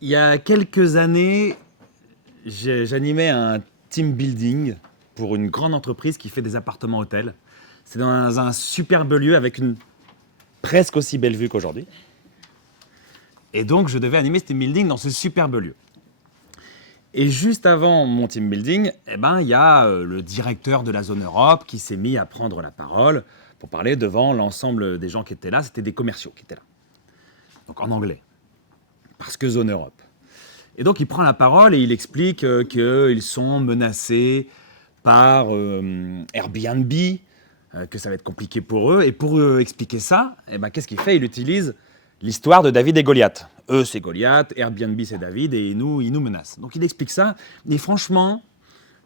Il y a quelques années, j'animais un team building pour une grande entreprise qui fait des appartements hôtels. C'est dans un superbe lieu avec une presque aussi belle vue qu'aujourd'hui. Et donc, je devais animer ce team building dans ce superbe lieu. Et juste avant mon team building, il y a le directeur de la zone Europe qui s'est mis à prendre la parole pour parler devant l'ensemble des gens qui étaient là. C'était des commerciaux qui étaient là. Donc en anglais. Parce que zone Europe. Et donc, il prend la parole et il explique qu'ils sont menacés par Airbnb, que ça va être compliqué pour eux. Et pour expliquer ça, qu'est-ce qu'il fait? Il utilise l'histoire de David et Goliath. Eux, c'est Goliath, Airbnb, c'est David, et il nous menace. Donc, il explique ça. Et franchement,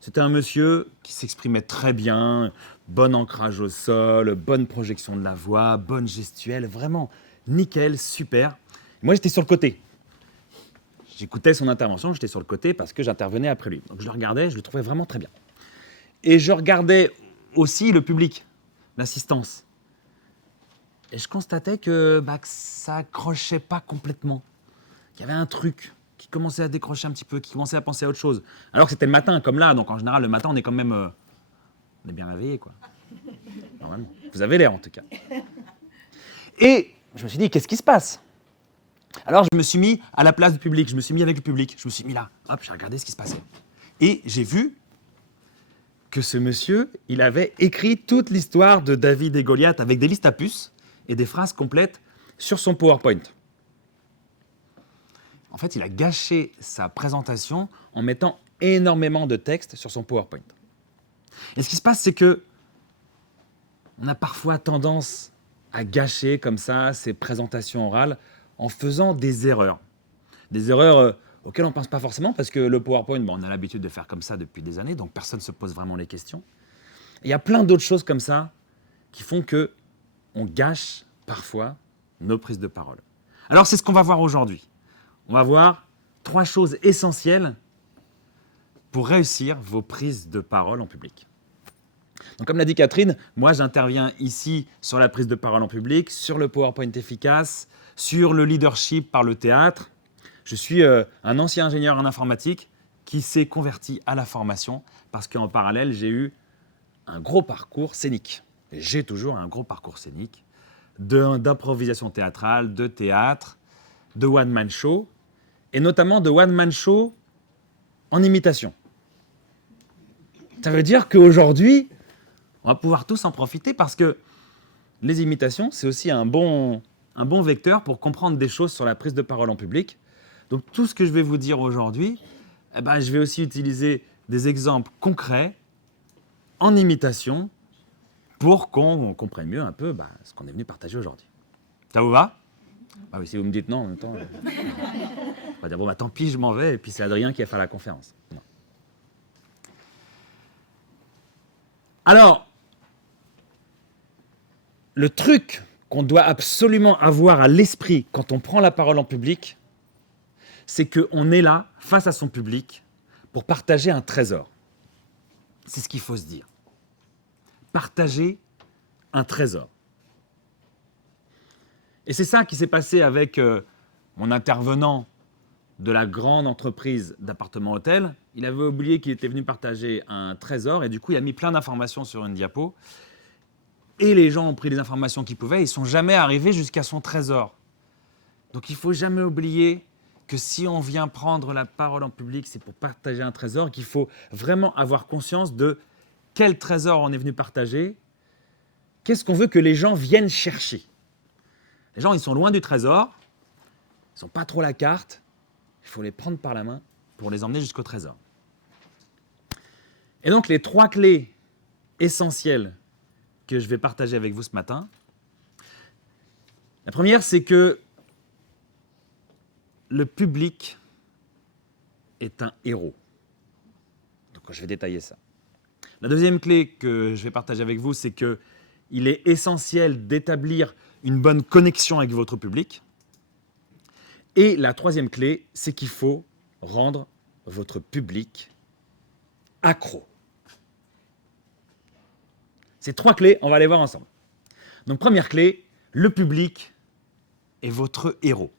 c'était un monsieur qui s'exprimait très bien, bon ancrage au sol, bonne projection de la voix, bonne gestuelle, vraiment nickel, super. Moi, j'étais sur le côté. J'écoutais son intervention, j'étais sur le côté parce que j'intervenais après lui. Donc je le regardais, je le trouvais vraiment très bien. Et je regardais aussi le public, l'assistance. Et je constatais que ça accrochait pas complètement. Il y avait un truc qui commençait à décrocher un petit peu, qui commençait à penser à autre chose. Alors que c'était le matin, comme là, donc en général, le matin, on est quand même... on est bien réveillé, quoi. Normalement. Vous avez l'air, en tout cas. Et je me suis dit, qu'est-ce qui se passe ? Alors, je me suis mis à la place du public, je me suis mis avec le public, je me suis mis là, hop, j'ai regardé ce qui se passait. Et j'ai vu que ce monsieur, il avait écrit toute l'histoire de David et Goliath avec des listes à puces et des phrases complètes sur son PowerPoint. En fait, il a gâché sa présentation en mettant énormément de texte sur son PowerPoint. Et ce qui se passe, c'est que on a parfois tendance à gâcher comme ça ces présentations orales en faisant des erreurs. Des erreurs auxquelles on ne pense pas forcément parce que le PowerPoint, on a l'habitude de faire comme ça depuis des années, donc personne ne se pose vraiment les questions. Et il y a plein d'autres choses comme ça qui font qu'on gâche parfois nos prises de parole. Alors c'est ce qu'on va voir aujourd'hui. On va voir 3 choses essentielles pour réussir vos prises de parole en public. Donc, comme l'a dit Catherine, moi j'interviens ici sur la prise de parole en public, sur le PowerPoint efficace, sur le leadership par le théâtre. Je suis un ancien ingénieur en informatique qui s'est converti à la formation parce qu'en parallèle, j'ai eu un gros parcours scénique. Et j'ai toujours un gros parcours scénique d'improvisation théâtrale, de théâtre, de one-man show, et notamment de one-man show en imitation. Ça veut dire qu'aujourd'hui, on va pouvoir tous en profiter parce que les imitations, c'est aussi un bon vecteur pour comprendre des choses sur la prise de parole en public. Donc tout ce que je vais vous dire aujourd'hui, je vais aussi utiliser des exemples concrets en imitation pour qu'on comprenne mieux un peu ce qu'on est venu partager aujourd'hui. Ça vous va ? Oui, si vous me dites non en même temps, on va dire tant pis, je m'en vais et puis c'est Adrien qui va faire la conférence. Non. Alors, le truc qu'on doit absolument avoir à l'esprit quand on prend la parole en public, c'est qu'on est là, face à son public, pour partager un trésor. C'est ce qu'il faut se dire. Partager un trésor. Et c'est ça qui s'est passé avec mon intervenant de la grande entreprise d'appartements-hôtels. Il avait oublié qu'il était venu partager un trésor et du coup, il a mis plein d'informations sur une diapo. Et les gens ont pris les informations qu'ils pouvaient, ils ne sont jamais arrivés jusqu'à son trésor. Donc il ne faut jamais oublier que si on vient prendre la parole en public, c'est pour partager un trésor, qu'il faut vraiment avoir conscience de quel trésor on est venu partager, qu'est-ce qu'on veut que les gens viennent chercher. Les gens, ils sont loin du trésor, ils n'ont pas trop la carte, il faut les prendre par la main pour les emmener jusqu'au trésor. Et donc les 3 clés essentielles que je vais partager avec vous ce matin. La première, c'est que le public est un héros. Donc, je vais détailler ça. La deuxième clé que je vais partager avec vous, c'est qu'il est essentiel d'établir une bonne connexion avec votre public. Et la troisième clé, c'est qu'il faut rendre votre public accro. Ces 3 clés, on va les voir ensemble. Donc première clé, le public est votre héros.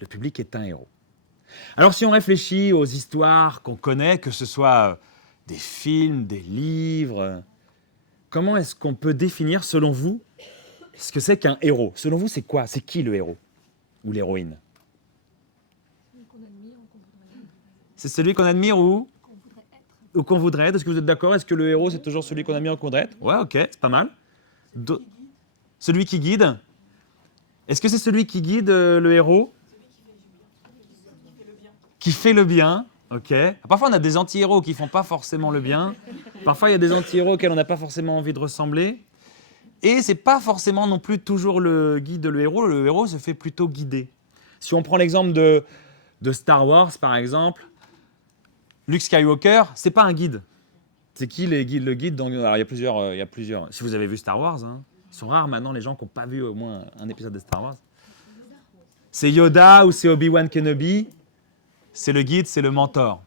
Le public est un héros. Alors si on réfléchit aux histoires qu'on connaît, que ce soit des films, des livres, comment est-ce qu'on peut définir, selon vous, ce que c'est qu'un héros? Selon vous, c'est quoi? C'est qui le héros ou l'héroïne? C'est celui qu'on admire ou qu'on voudrait être. Est-ce que vous êtes d'accord? Est-ce que le héros, c'est toujours celui qu'on admire ou qu'on voudrait être? Ouais, ok, c'est pas mal. Celui qui guide. Est-ce que c'est celui qui guide le héros? Qui fait le bien, ok. Parfois, on a des anti-héros qui font pas forcément le bien. Parfois, il y a des anti-héros auxquels on n'a pas forcément envie de ressembler. Et c'est pas forcément non plus toujours le guide, le héros se fait plutôt guider. Si on prend l'exemple de Star Wars, par exemple, Luke Skywalker, c'est pas un guide. C'est qui le guide alors, il y a plusieurs. Si vous avez vu Star Wars, hein, ils sont rares maintenant les gens qui n'ont pas vu au moins un épisode de Star Wars. C'est Yoda ou c'est Obi-Wan Kenobi. C'est le guide, c'est le mentor.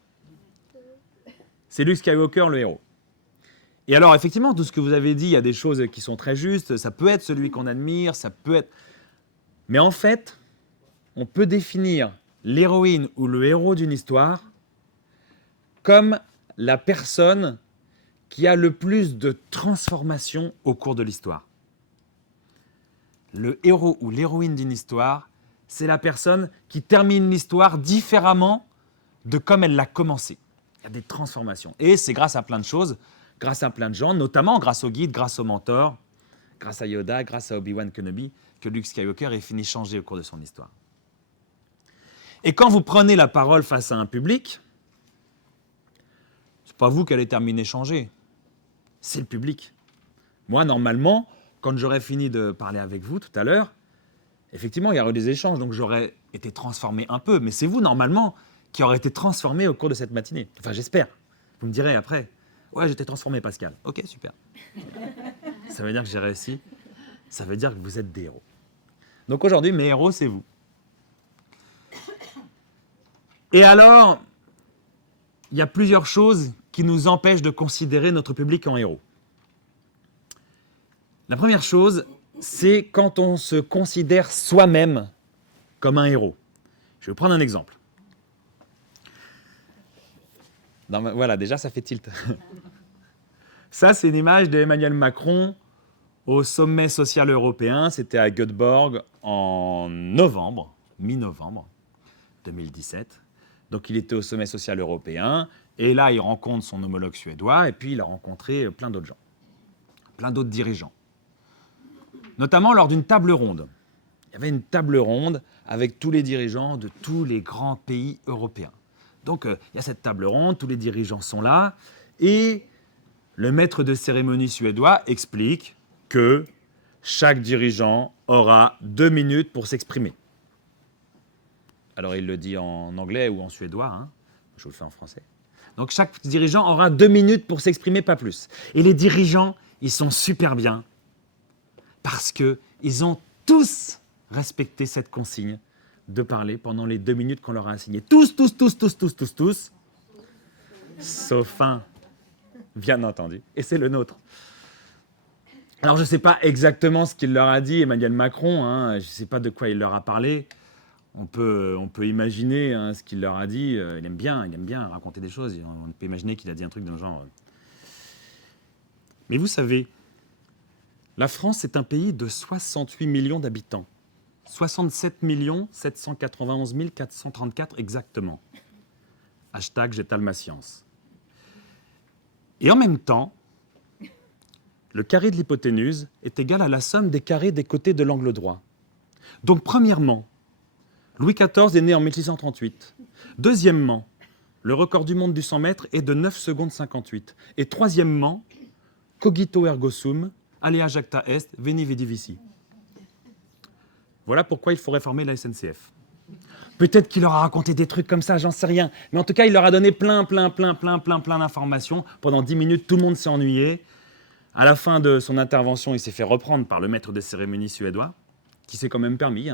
C'est Luke Skywalker, le héros. Et alors, effectivement, tout ce que vous avez dit, il y a des choses qui sont très justes. Ça peut être celui qu'on admire, ça peut être... Mais en fait, on peut définir l'héroïne ou le héros d'une histoire comme la personne qui a le plus de transformation au cours de l'histoire. Le héros ou l'héroïne d'une histoire, c'est la personne qui termine l'histoire différemment de comme elle l'a commencé. Il y a des transformations. Et c'est grâce à plein de choses, grâce à plein de gens, notamment grâce au guide, grâce au mentor, grâce à Yoda, grâce à Obi-Wan Kenobi, que Luke Skywalker est fini changer au cours de son histoire. Et quand vous prenez la parole face à un public, c'est pas vous qui allez terminer changer, c'est le public. Moi, normalement, quand j'aurais fini de parler avec vous tout à l'heure, effectivement, il y aurait eu des échanges, donc j'aurais été transformé un peu. Mais c'est vous, normalement, qui aurez été transformé au cours de cette matinée. Enfin, j'espère. Vous me direz après. Ouais, j'étais transformé, Pascal. Ok, super. Ça veut dire que j'ai réussi. Ça veut dire que vous êtes des héros. Donc aujourd'hui, mes héros, c'est vous. Et alors, il y a plusieurs choses qui nous empêchent de considérer notre public en héros. La première chose, c'est quand on se considère soi-même comme un héros. Je vais prendre un exemple. Voilà, déjà, ça fait tilt. Ça, c'est une image d'Emmanuel Macron au sommet social européen. C'était à Göteborg en novembre, mi-novembre 2017. Donc, il était au sommet social européen. Et là, il rencontre son homologue suédois. Et puis, il a rencontré plein d'autres gens, plein d'autres dirigeants. Notamment lors d'une table ronde. Il y avait une table ronde avec tous les dirigeants de tous les grands pays européens. Donc, il y a cette table ronde, tous les dirigeants sont là, et le maître de cérémonie suédois explique que chaque dirigeant aura 2 minutes pour s'exprimer. Alors, il le dit en anglais ou en suédois, hein. Je vous le fais en français. Donc, chaque dirigeant aura 2 minutes pour s'exprimer, pas plus. Et les dirigeants, ils sont super bien, parce qu'ils ont tous respecté cette consigne de parler pendant les 2 minutes qu'on leur a assignées. Tous. Sauf un, bien entendu. Et c'est le nôtre. Alors, je ne sais pas exactement ce qu'il leur a dit, Emmanuel Macron. Hein, je ne sais pas de quoi il leur a parlé. On peut imaginer hein, ce qu'il leur a dit. Il aime bien raconter des choses. On peut imaginer qu'il a dit un truc dans le genre... Mais vous savez, la France est un pays de 68 millions d'habitants. 67 791 434 exactement. Hashtag j'étale ma science. Et en même temps, le carré de l'hypoténuse est égal à la somme des carrés des côtés de l'angle droit. Donc premièrement, Louis XIV est né en 1638. Deuxièmement, le record du monde du 100 mètres est de 9 secondes 58. Et troisièmement, cogito ergo sum, alea jacta est, veni vidi vici. Voilà pourquoi il faut réformer la SNCF. Peut-être qu'il leur a raconté des trucs comme ça, j'en sais rien. Mais en tout cas, il leur a donné plein d'informations. Pendant 10 minutes, tout le monde s'est ennuyé. À la fin de son intervention, il s'est fait reprendre par le maître des cérémonies suédois, qui s'est quand même permis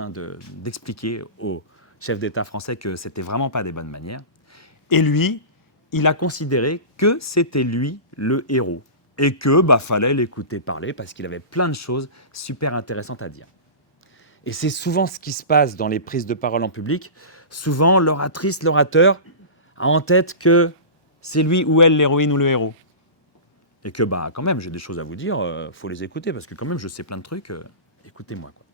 d'expliquer au chef d'État français que c'était vraiment pas des bonnes manières. Et lui, il a considéré que c'était lui le héros. Et que fallait l'écouter parler parce qu'il avait plein de choses super intéressantes à dire. Et c'est souvent ce qui se passe dans les prises de parole en public. Souvent, l'oratrice, l'orateur a en tête que c'est lui ou elle l'héroïne ou le héros. Et que quand même, j'ai des choses à vous dire, faut les écouter parce que quand même, je sais plein de trucs. Écoutez-moi, quoi.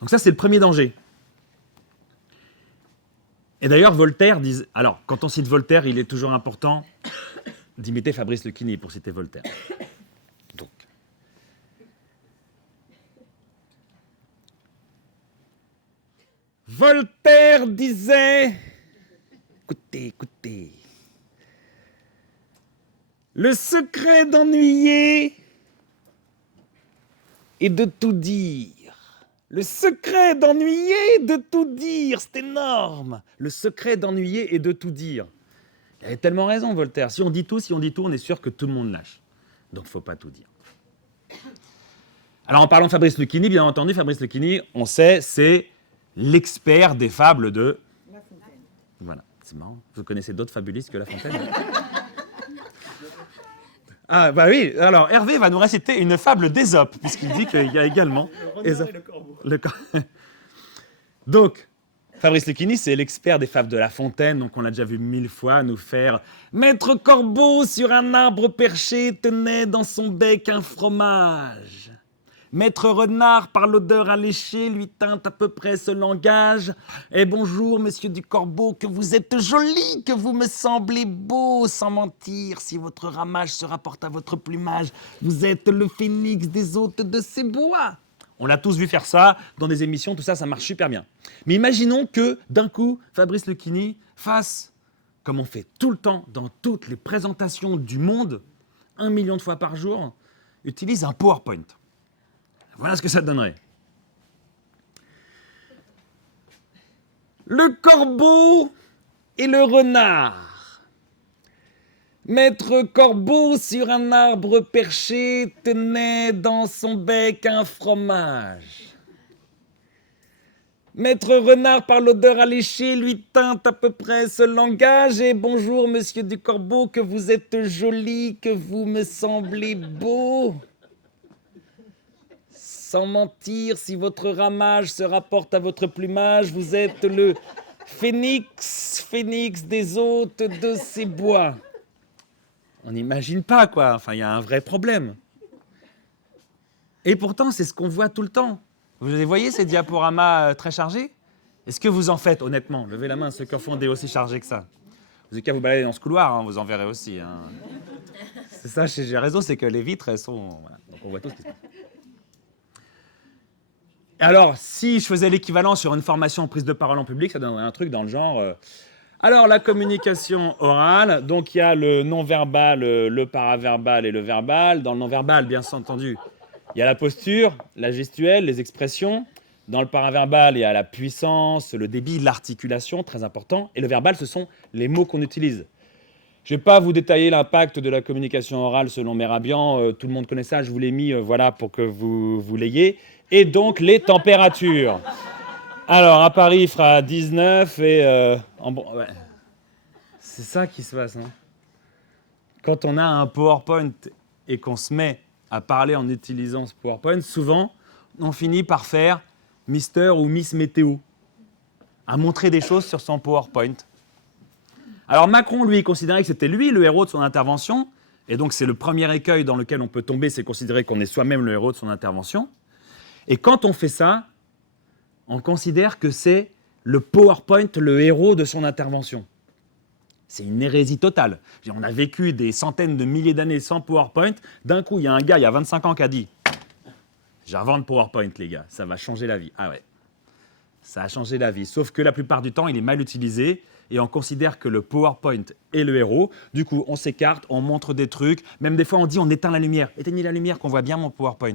Donc ça, c'est le premier danger. Et d'ailleurs, Voltaire dit... Alors, quand on cite Voltaire, il est toujours important d'imiter Fabrice Lucchini pour citer Voltaire. Donc. Voltaire disait... Écoutez, écoutez. Le secret d'ennuyer est de tout dire. Le secret d'ennuyer est de tout dire. C'est énorme. Le secret d'ennuyer est de tout dire. Il avait tellement raison, Voltaire. Si on dit tout, on est sûr que tout le monde lâche. Donc, il ne faut pas tout dire. Alors, en parlant de Fabrice Lucchini, bien entendu, Fabrice Lucchini, on sait, c'est l'expert des fables de... La Fontaine. Voilà, c'est marrant. Vous connaissez d'autres fabulistes que La Fontaine? Ah, oui. Alors, Hervé va nous réciter une fable d'Ésope, puisqu'il dit qu'il y a également... Le renard et le corbeau. Donc... Fabrice Lucchini, c'est l'expert des fables de La Fontaine, donc on l'a déjà vu 1000 fois nous faire « Maître Corbeau sur un arbre perché tenait dans son bec un fromage. Maître Renard par l'odeur alléchée lui tint à peu près ce langage. Et bonjour, monsieur du Corbeau, que vous êtes joli, que vous me semblez beau, sans mentir, si votre ramage se rapporte à votre plumage, vous êtes le phénix des hôtes de ces bois. » On l'a tous vu faire ça, dans des émissions, tout ça, ça marche super bien. Mais imaginons que, d'un coup, Fabrice Lucchini fasse, comme on fait tout le temps dans toutes les présentations du monde, 1 million de fois par jour, utilise un PowerPoint. Voilà ce que ça donnerait. Le corbeau et le renard. Maître Corbeau sur un arbre perché tenait dans son bec un fromage. Maître Renard par l'odeur alléchée lui tint à peu près ce langage. Et bonjour, monsieur du Corbeau, que vous êtes joli, que vous me semblez beau. Sans mentir, si votre ramage se rapporte à votre plumage, vous êtes le phénix des hôtes de ces bois. On n'imagine pas, quoi. Enfin, il y a un vrai problème. Et pourtant, c'est ce qu'on voit tout le temps. Vous les voyez, ces diaporamas très chargés? Est-ce que vous en faites, honnêtement? Levez la main, ceux qui en font des aussi chargés que ça. Vous n'avez qu'à vous balader dans ce couloir, hein, vous en verrez aussi. Hein. C'est ça, chez G-Réseau, c'est que les vitres, elles sont... Voilà. Donc, on voit tout ce qui se passe. Alors, si je faisais l'équivalent sur une formation en prise de parole en public, ça donnerait un truc dans le genre... Alors, la communication orale, donc il y a le non-verbal, le paraverbal et le verbal. Dans le non-verbal, bien entendu, il y a la posture, la gestuelle, les expressions. Dans le paraverbal, il y a la puissance, le débit, l'articulation, très important. Et le verbal, ce sont les mots qu'on utilise. Je ne vais pas vous détailler l'impact de la communication orale selon Merabian. Tout le monde connaît ça, je vous l'ai mis voilà, pour que vous l'ayez. Et donc, les températures. Alors, à Paris, il fera 19 et... ouais. C'est ça qui se passe. Hein. Quand on a un PowerPoint et qu'on se met à parler en utilisant ce PowerPoint, souvent, on finit par faire Mister ou Miss Météo, à montrer des choses sur son PowerPoint. Alors, Macron, lui, considérait que c'était lui le héros de son intervention, et donc c'est le premier écueil dans lequel on peut tomber, c'est considérer qu'on est soi-même le héros de son intervention. Et quand on fait ça, on considère que c'est le PowerPoint, le héros de son intervention. C'est une hérésie totale. On a vécu des centaines de milliers d'années sans PowerPoint. D'un coup, il y a un gars, il y a 25 ans, qui a dit « J'invente PowerPoint, les gars, ça va changer la vie. » Ah ouais, ça a changé la vie. Sauf que la plupart du temps, il est mal utilisé et on considère que le PowerPoint est le héros. Du coup, on s'écarte, on montre des trucs. Même des fois, on dit « On éteint la lumière. Éteignez la lumière qu'on voit bien mon PowerPoint. »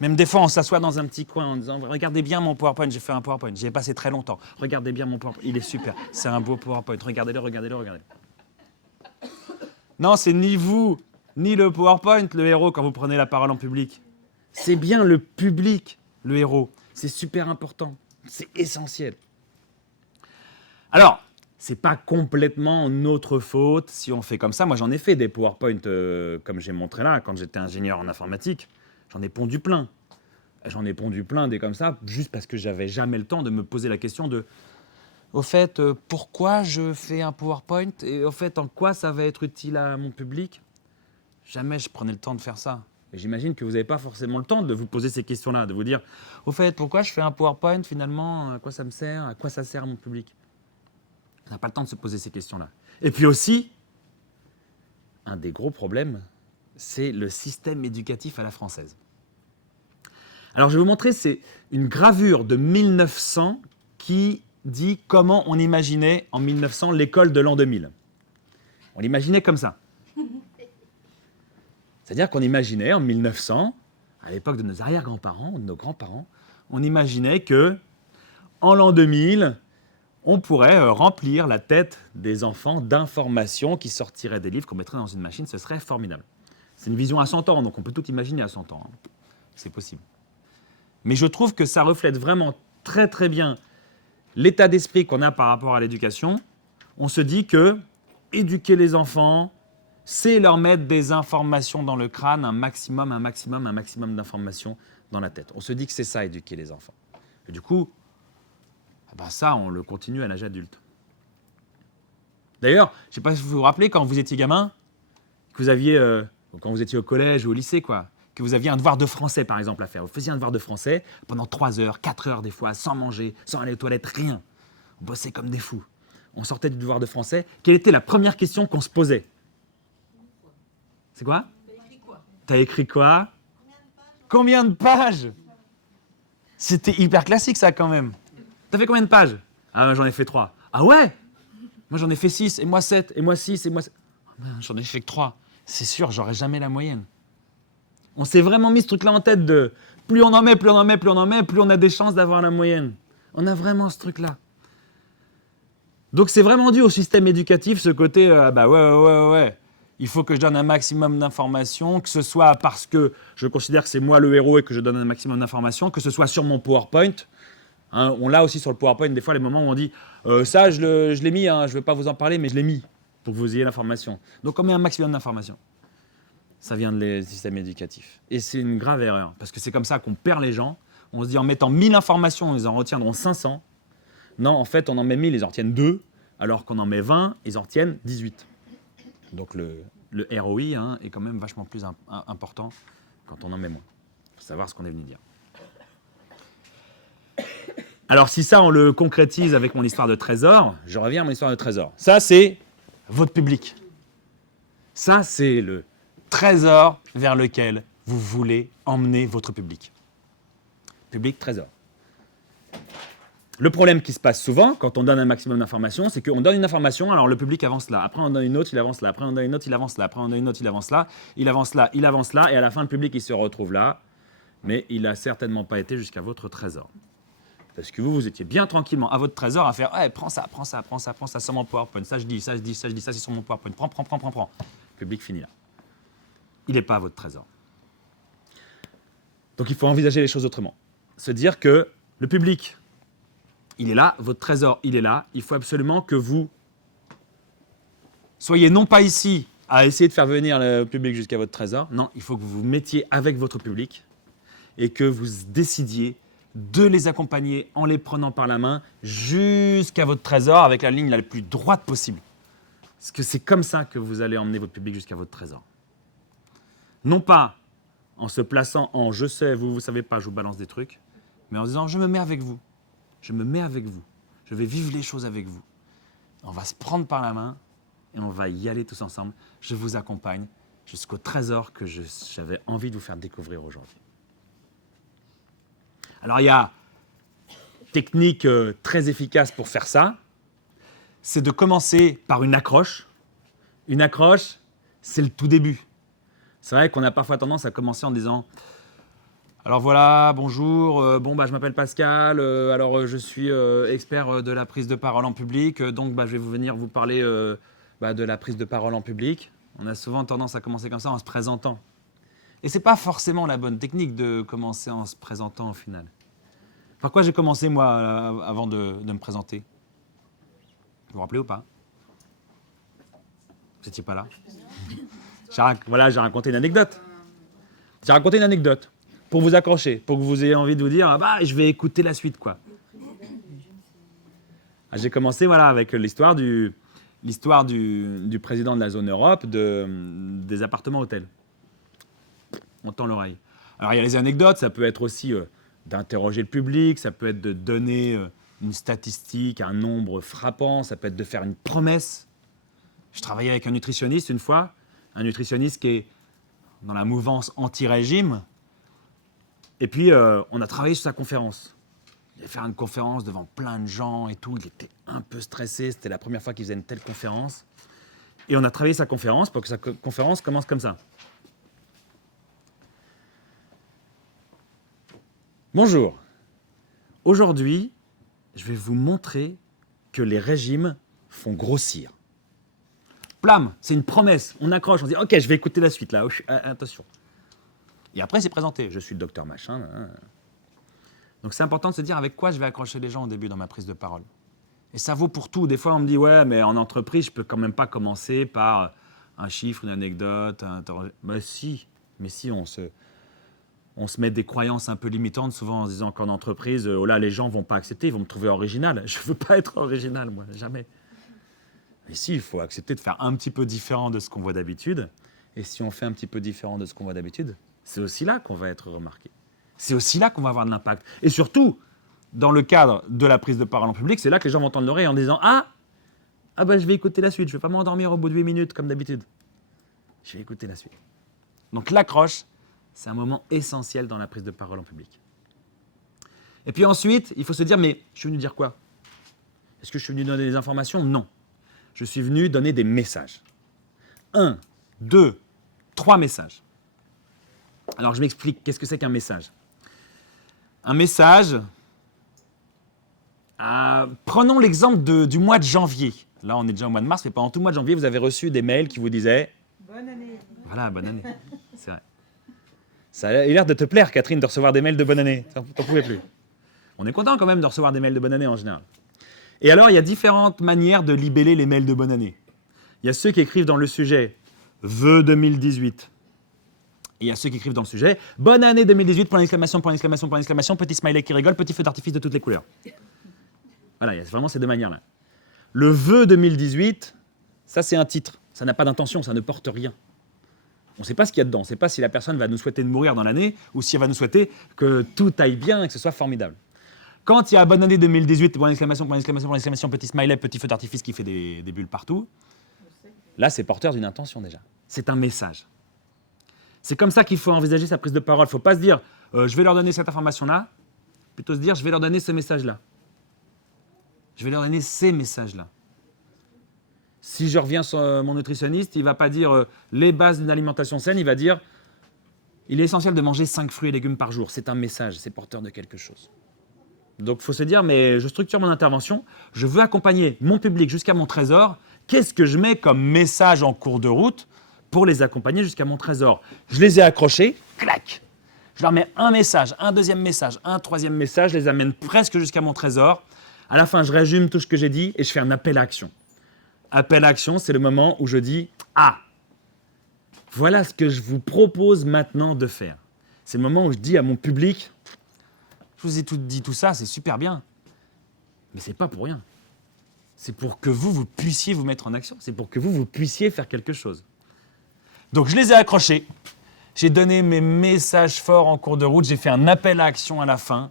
Même des fois, on s'assoit dans un petit coin en disant « Regardez bien mon PowerPoint, j'ai fait un PowerPoint, j'y ai passé très longtemps. Regardez bien mon PowerPoint, il est super, c'est un beau PowerPoint, regardez-le, regardez-le, regardez-le. » Non, c'est ni vous, ni le PowerPoint, le héros, quand vous prenez la parole en public. C'est bien le public, le héros. C'est super important, c'est essentiel. Alors, c'est pas complètement notre faute si on fait comme ça. Moi, j'en ai fait des PowerPoint, comme j'ai montré là, quand j'étais ingénieur en informatique. J'en ai pondu plein. J'en ai pondu plein des comme ça, juste parce que j'avais jamais le temps de me poser la question de, au fait, pourquoi je fais un PowerPoint et au fait, en quoi ça va être utile à mon public? Jamais je prenais le temps de faire ça. Et j'imagine que vous n'avez pas forcément le temps de vous poser ces questions-là, de vous dire, au fait, pourquoi je fais un PowerPoint finalement? À quoi ça me sert? À quoi ça sert à mon public? On n'a pas le temps de se poser ces questions-là. Et puis aussi, un des gros problèmes, c'est le système éducatif à la française. Alors je vais vous montrer, c'est une gravure de 1900 qui dit comment on imaginait en 1900 l'école de l'an 2000. On l'imaginait comme ça. C'est-à-dire qu'on imaginait en 1900, à l'époque de nos arrière-grands-parents ou de nos grands-parents, on imaginait que en l'an 2000, on pourrait remplir la tête des enfants d'informations qui sortiraient des livres qu'on mettrait dans une machine, ce serait formidable. C'est une vision à 100 ans, donc on peut tout imaginer à 100 ans. Hein. C'est possible. Mais je trouve que ça reflète vraiment très très bien l'état d'esprit qu'on a par rapport à l'éducation. On se dit que éduquer les enfants, c'est leur mettre des informations dans le crâne, un maximum d'informations dans la tête. On se dit que c'est ça, éduquer les enfants. Et du coup, ça, on le continue à l'âge adulte. D'ailleurs, je ne sais pas si vous vous rappelez, quand vous étiez gamin, que vous aviez, quand vous étiez au collège ou au lycée, que vous aviez un devoir de français, par exemple, à faire. Vous faisiez un devoir de français pendant 3 heures, 4 heures des fois, sans manger, sans aller aux toilettes, rien. On bossait comme des fous. On sortait du devoir de français. Quelle était la première question qu'on se posait? C'est quoi? T'as écrit quoi? Combien de pages? C'était hyper classique, ça, quand même. T'as fait combien de pages? Ah, j'en ai fait 3. Ah ouais? Moi, j'en ai fait 6, et moi 7, et moi 6, et moi 7. J'en ai fait que 3. C'est sûr, j'aurai jamais la moyenne. On s'est vraiment mis ce truc-là en tête de plus on en met, plus on en met, plus on en met, plus on a des chances d'avoir la moyenne. On a vraiment ce truc-là. Donc c'est vraiment dû au système éducatif, ce côté, ouais. Il faut que je donne un maximum d'informations, que ce soit parce que je considère que c'est moi le héros et que je donne un maximum d'informations, que ce soit sur mon PowerPoint. Hein, on l'a aussi sur le PowerPoint, des fois, les moments où on dit ça, je l'ai mis, hein, je ne vais pas vous en parler, mais je l'ai mis pour que vous ayez l'information. Donc on met un maximum d'informations. Ça vient du système éducatif. Et c'est une grave erreur, parce que c'est comme ça qu'on perd les gens. On se dit en mettant 1000 informations, ils en retiendront 500. Non, en fait, on en met 1000, ils en retiennent 2, alors qu'on en met 20, ils en retiennent 18. Donc le ROI est quand même vachement plus important quand on en met moins. Il faut savoir ce qu'on est venu dire. Alors si ça, on le concrétise avec mon histoire de trésor, je reviens à mon histoire de trésor. Ça, c'est votre public. Ça, c'est le trésor vers lequel vous voulez emmener votre public. Public trésor. Le problème qui se passe souvent, quand on donne un maximum d'informations, c'est qu'on donne une information, alors le public avance là, après on donne une autre, il avance là, après on donne une autre, il avance là, après on donne une autre, il avance là, il avance là, il avance là, et à la fin, le public, il se retrouve là, mais il n'a certainement pas été jusqu'à votre trésor. Parce que vous étiez bien tranquillement à votre trésor à faire « prends ça sur mon PowerPoint, ça je dis, ça c'est sur mon PowerPoint, prends. » Le public finit là. Il n'est pas à votre trésor. Donc il faut envisager les choses autrement. Se dire que le public, il est là, votre trésor, il est là. Il faut absolument que vous soyez non pas ici à essayer de faire venir le public jusqu'à votre trésor. Non, il faut que vous vous mettiez avec votre public et que vous décidiez de les accompagner en les prenant par la main jusqu'à votre trésor avec la ligne la plus droite possible. Parce que c'est comme ça que vous allez emmener votre public jusqu'à votre trésor. Non pas en se plaçant en « je sais, vous ne savez pas, je vous balance des trucs », mais en disant « je me mets avec vous, je vais vivre les choses avec vous. On va se prendre par la main et on va y aller tous ensemble. Je vous accompagne jusqu'au trésor que j'avais envie de vous faire découvrir aujourd'hui. » Alors, il y a une technique très efficace pour faire ça. C'est de commencer par une accroche. Une accroche, c'est le tout début. C'est vrai qu'on a parfois tendance à commencer en disant « Alors voilà, bonjour, je m'appelle Pascal, je suis expert de la prise de parole en public, donc je vais venir vous parler de la prise de parole en public. » On a souvent tendance à commencer comme ça en se présentant. Et ce n'est pas forcément la bonne technique de commencer en se présentant au final. Pourquoi j'ai commencé, moi, avant de me présenter? Vous vous rappelez ou pas? Vous n'étiez pas là? Voilà, j'ai raconté une anecdote. J'ai raconté une anecdote pour vous accrocher, pour que vous ayez envie de vous dire, ah bah, je vais écouter la suite, quoi. J'ai commencé, voilà, avec l'histoire du président de la zone Europe des appartements hôtels. On tend l'oreille. Alors, il y a les anecdotes, ça peut être aussi d'interroger le public, ça peut être de donner une statistique, un nombre frappant, ça peut être de faire une promesse. Je travaillais avec un nutritionniste une fois, un nutritionniste qui est dans la mouvance anti-régime. Et puis, on a travaillé sur sa conférence. Il allait faire une conférence devant plein de gens et tout. Il était un peu stressé. C'était la première fois qu'il faisait une telle conférence. Et on a travaillé sa conférence pour que sa conférence commence comme ça. Bonjour. Aujourd'hui, je vais vous montrer que les régimes font grossir. Plam, c'est une promesse. On accroche, on dit « Ok, je vais écouter la suite, là. Attention. » Et après, c'est présenté. Je suis le docteur machin. Donc, c'est important de se dire avec quoi je vais accrocher les gens au début dans ma prise de parole. Et ça vaut pour tout. Des fois, on me dit « Ouais, mais en entreprise, je peux quand même pas commencer par un chiffre, une anecdote. » Mais si, on se met des croyances un peu limitantes, souvent en se disant qu'en entreprise, oh là, les gens vont pas accepter, ils vont me trouver original. Je veux pas être original, moi, jamais. Mais si, il faut accepter de faire un petit peu différent de ce qu'on voit d'habitude. Et si on fait un petit peu différent de ce qu'on voit d'habitude, c'est aussi là qu'on va être remarqué. C'est aussi là qu'on va avoir de l'impact. Et surtout, dans le cadre de la prise de parole en public, c'est là que les gens vont tendre l'oreille en disant « Ah bah je vais écouter la suite, je vais pas m'endormir au bout de 8 minutes comme d'habitude. Je vais écouter la suite. » Donc l'accroche, c'est un moment essentiel dans la prise de parole en public. Et puis ensuite, il faut se dire « Mais je suis venu dire quoi? Est-ce que je suis venu donner des informations? Non. Je suis venu donner des messages. 1, 2, 3 messages. Alors, je m'explique. Qu'est-ce que c'est qu'un message? Un message... prenons l'exemple du mois de janvier. Là, on est déjà au mois de mars, mais pendant tout le mois de janvier, vous avez reçu des mails qui vous disaient... Bonne année. Voilà, bonne année. C'est vrai. Ça a l'air de te plaire, Catherine, de recevoir des mails de bonne année. T'en pouvais plus. On est content quand même de recevoir des mails de bonne année en général. Et alors, il y a différentes manières de libeller les mails de bonne année. Il y a ceux qui écrivent dans le sujet « Vœux 2018 ». Et il y a ceux qui écrivent dans le sujet « Bonne année 2018, point d'exclamation, point d'exclamation, point d'exclamation, petit smiley qui rigole, petit feu d'artifice de toutes les couleurs ». Voilà, il y a vraiment ces deux manières-là. Le vœu 2018, ça c'est un titre. Ça n'a pas d'intention, ça ne porte rien. On ne sait pas ce qu'il y a dedans. On ne sait pas si la personne va nous souhaiter de mourir dans l'année ou si elle va nous souhaiter que tout aille bien et que ce soit formidable. Quand il y a bonne année 2018, point d'exclamation, point d'exclamation, point d'exclamation, petit smiley, petit feu d'artifice qui fait des bulles partout, là c'est porteur d'une intention déjà. C'est un message. C'est comme ça qu'il faut envisager sa prise de parole. Il ne faut pas se dire je vais leur donner cette information-là, plutôt se dire je vais leur donner ce message-là. Je vais leur donner ces messages-là. Si je reviens sur mon nutritionniste, il ne va pas dire les bases d'une alimentation saine, il va dire il est essentiel de manger 5 fruits et légumes par jour. C'est un message, c'est porteur de quelque chose. Donc il faut se dire mais je structure mon intervention, je veux accompagner mon public jusqu'à mon trésor. Qu'est-ce que je mets comme message en cours de route pour les accompagner jusqu'à mon trésor? Je les ai accrochés, clac. Je leur mets un message, un deuxième message, un troisième message, je les amène presque jusqu'à mon trésor. À la fin, je résume tout ce que j'ai dit et je fais un appel à action. Appel à action, c'est le moment où je dis « Ah, voilà ce que je vous propose maintenant de faire. » C'est le moment où je dis à mon public « Je vous ai dit tout ça, c'est super bien, mais c'est pas pour rien. C'est pour que vous puissiez vous mettre en action. C'est pour que vous puissiez faire quelque chose. » Donc, je les ai accrochés. J'ai donné mes messages forts en cours de route. J'ai fait un appel à action à la fin.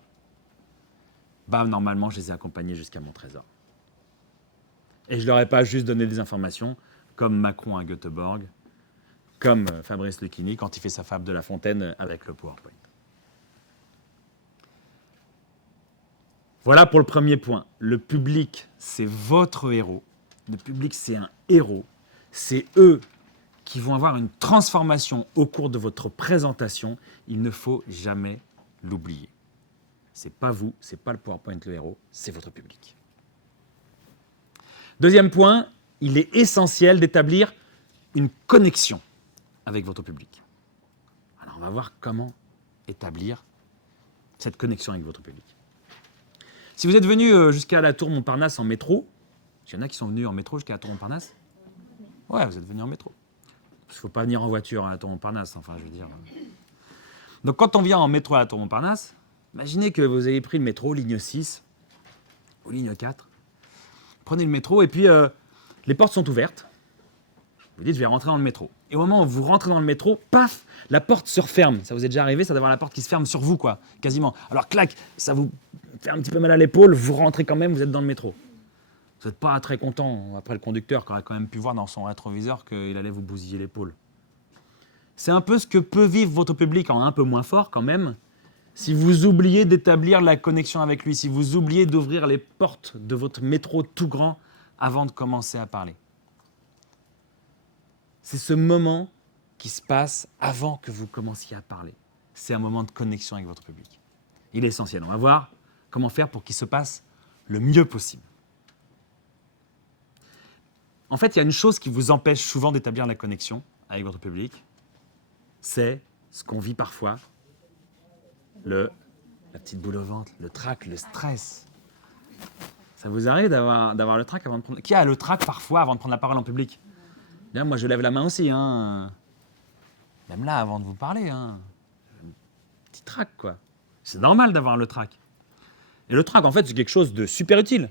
Bah, normalement, je les ai accompagnés jusqu'à mon trésor. Et je ne leur ai pas juste donné des informations comme Macron à Göteborg, comme Fabrice Lucchini quand il fait sa fable de La Fontaine avec le PowerPoint. Voilà pour le premier point. Le public, c'est votre héros. Le public, c'est un héros. C'est eux qui vont avoir une transformation au cours de votre présentation. Il ne faut jamais l'oublier. Ce n'est pas vous, ce n'est pas le PowerPoint le héros, c'est votre public. Deuxième point, il est essentiel d'établir une connexion avec votre public. Alors, on va voir comment établir cette connexion avec votre public. Si vous êtes venu jusqu'à la tour Montparnasse en métro, Il y en a qui sont venus en métro jusqu'à la Tour Montparnasse. Ouais, vous êtes venus en métro. Parce qu'il ne faut pas venir en voiture à la Tour Montparnasse, enfin, je veux dire. Donc, quand on vient en métro à la Tour Montparnasse, imaginez que vous avez pris le métro, ligne 6 ou ligne 4. Prenez le métro et puis les portes sont ouvertes. Vous dites, je vais rentrer dans le métro. Et au moment où vous rentrez dans le métro, paf, la porte se referme. Ça vous est déjà arrivé, ça d'avoir la porte qui se ferme sur vous, quoi, quasiment. Alors, clac, ça vous fait un petit peu mal à l'épaule, vous rentrez quand même, vous êtes dans le métro. Vous n'êtes pas très content, après le conducteur qui aurait quand même pu voir dans son rétroviseur qu'il allait vous bousiller l'épaule. C'est un peu ce que peut vivre votre public, en un peu moins fort quand même, si vous oubliez d'établir la connexion avec lui, si vous oubliez d'ouvrir les portes de votre métro tout grand avant de commencer à parler. C'est ce moment qui se passe avant que vous commenciez à parler. C'est un moment de connexion avec votre public. Il est essentiel. On va voir comment faire pour qu'il se passe le mieux possible. En fait, il y a une chose qui vous empêche souvent d'établir la connexion avec votre public. C'est ce qu'on vit parfois, la petite boule au ventre, le trac, le stress. Ça vous arrive d'avoir le trac avant de prendre... Qui a le trac parfois avant de prendre la parole en public? Bien, moi, je lève la main aussi. Hein. Même là, avant de vous parler. Hein. Petit trac, quoi. C'est normal d'avoir le trac. Et le trac, en fait, c'est quelque chose de super utile.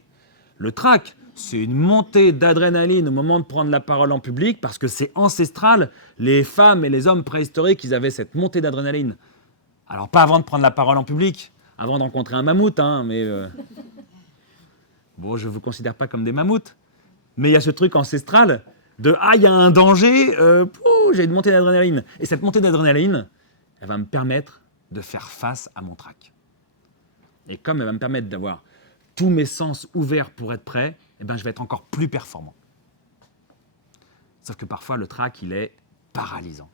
Le trac, c'est une montée d'adrénaline au moment de prendre la parole en public parce que c'est ancestral. Les femmes et les hommes préhistoriques, ils avaient cette montée d'adrénaline. Alors, pas avant de prendre la parole en public, avant de rencontrer un mammouth, hein, mais... Bon, je ne vous considère pas comme des mammouths, mais il y a ce truc ancestral de « Ah, il y a un danger, j'ai une montée d'adrénaline ». Et cette montée d'adrénaline, elle va me permettre de faire face à mon trac. Et comme elle va me permettre d'avoir tous mes sens ouverts pour être prêt, eh ben, je vais être encore plus performant. Sauf que parfois, le trac, il est paralysant.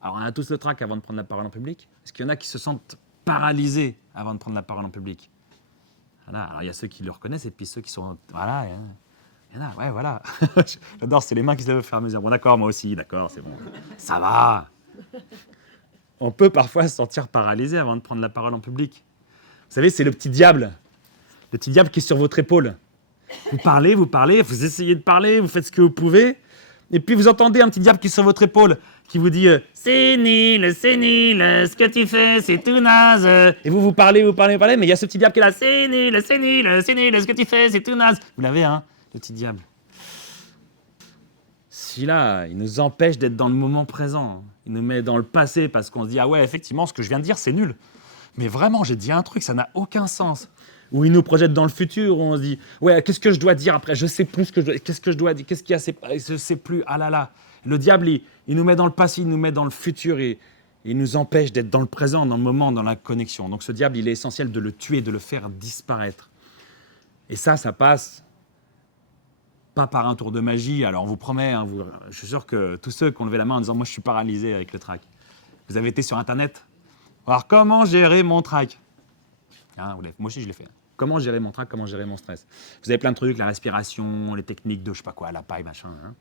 Alors, on a tous le trac avant de prendre la parole en public. Est-ce qu'il y en a qui se sentent paralysés avant de prendre la parole en public? Voilà. Alors, il y a ceux qui le reconnaissent et puis ceux qui sont... Voilà, il y en a, ouais, voilà. J'adore, c'est les mains qui se lèvent au fur et à mesure. Bon, d'accord, moi aussi, d'accord, c'est bon. Ça va. On peut parfois se sentir paralysé avant de prendre la parole en public. Vous savez, c'est le petit diable qui est sur votre épaule. Vous parlez, vous essayez de parler, vous faites ce que vous pouvez, et puis vous entendez un petit diable qui est sur votre épaule, qui vous dit « C'est nul, ce que tu fais, c'est tout naze ». Et vous parlez, mais il y a ce petit diable qui est là « C'est nul, ce que tu fais, c'est tout naze ». Vous l'avez, hein, le petit diable. Celui-là, il nous empêche d'être dans le moment présent. Il nous met dans le passé parce qu'on se dit « Ah ouais, effectivement, ce que je viens de dire, c'est nul ». Mais vraiment, j'ai dit un truc, ça n'a aucun sens. Ou il nous projette dans le futur, où on se dit « Ouais, qu'est-ce que je dois dire après? Je sais plus ce que je dois... Qu'est-ce que je dois dire? Qu'est-ce qu'il y a? Je sais plus. Ah là là ». Le diable, il nous met dans le passé, il nous met dans le futur et il nous empêche d'être dans le présent, dans le moment, dans la connexion. Donc ce diable, il est essentiel de le tuer, de le faire disparaître. Et ça passe pas par un tour de magie. Alors on vous promet, hein, je suis sûr que tous ceux qui ont levé la main en disant « Moi, je suis paralysé avec le trac ». Vous avez été sur Internet? Alors, comment gérer mon trac? Hein, moi aussi, je l'ai fait. Comment gérer mon trac, comment gérer mon stress? Vous avez plein de trucs, la respiration, les techniques de je sais pas quoi, la paille, machin. Hein.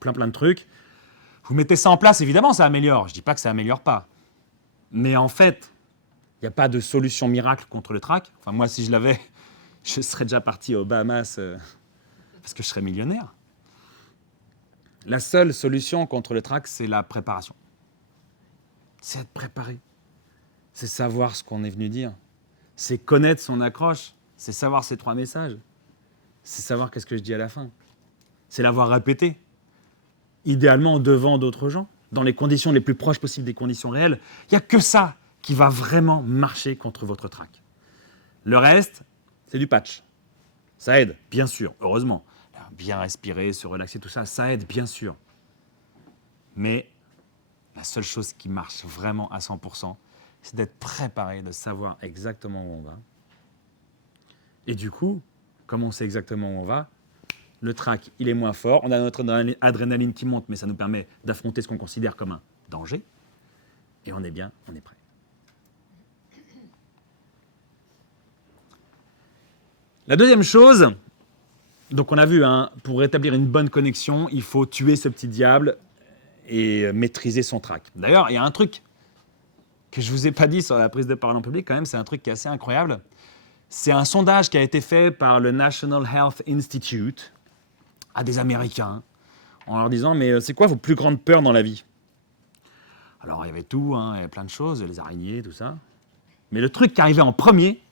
Plein de trucs. Vous mettez ça en place, évidemment, ça améliore. Je dis pas que ça améliore pas. Mais en fait, il n'y a pas de solution miracle contre le trac. Enfin, moi, si je l'avais, je serais déjà parti aux Bahamas parce que je serais millionnaire. La seule solution contre le trac, c'est la préparation. C'est être préparé. C'est savoir ce qu'on est venu dire. C'est connaître son accroche. C'est savoir ces 3 messages. C'est savoir qu'est-ce que je dis à la fin. C'est l'avoir répété. Idéalement devant d'autres gens, dans les conditions les plus proches possibles des conditions réelles. Il n'y a que ça qui va vraiment marcher contre votre trac. Le reste, c'est du patch. Ça aide, bien sûr, heureusement. Bien respirer, se relaxer, tout ça, ça aide, bien sûr. Mais la seule chose qui marche vraiment à 100%, c'est d'être préparé, de savoir exactement où on va. Et du coup, comme on sait exactement où on va, le trac, il est moins fort. On a notre adrénaline qui monte, mais ça nous permet d'affronter ce qu'on considère comme un danger. Et on est bien, on est prêt. La deuxième chose, donc on a vu, hein, pour rétablir une bonne connexion, il faut tuer ce petit diable et maîtriser son trac. D'ailleurs, il y a un truc que je ne vous ai pas dit sur la prise de parole en public, quand même, c'est un truc qui est assez incroyable. C'est un sondage qui a été fait par le National Health Institute à des Américains en leur disant « Mais c'est quoi vos plus grandes peurs dans la vie ?» Alors, il y avait tout, hein, il y avait plein de choses, les araignées, tout ça. Mais le truc qui arrivait en premier,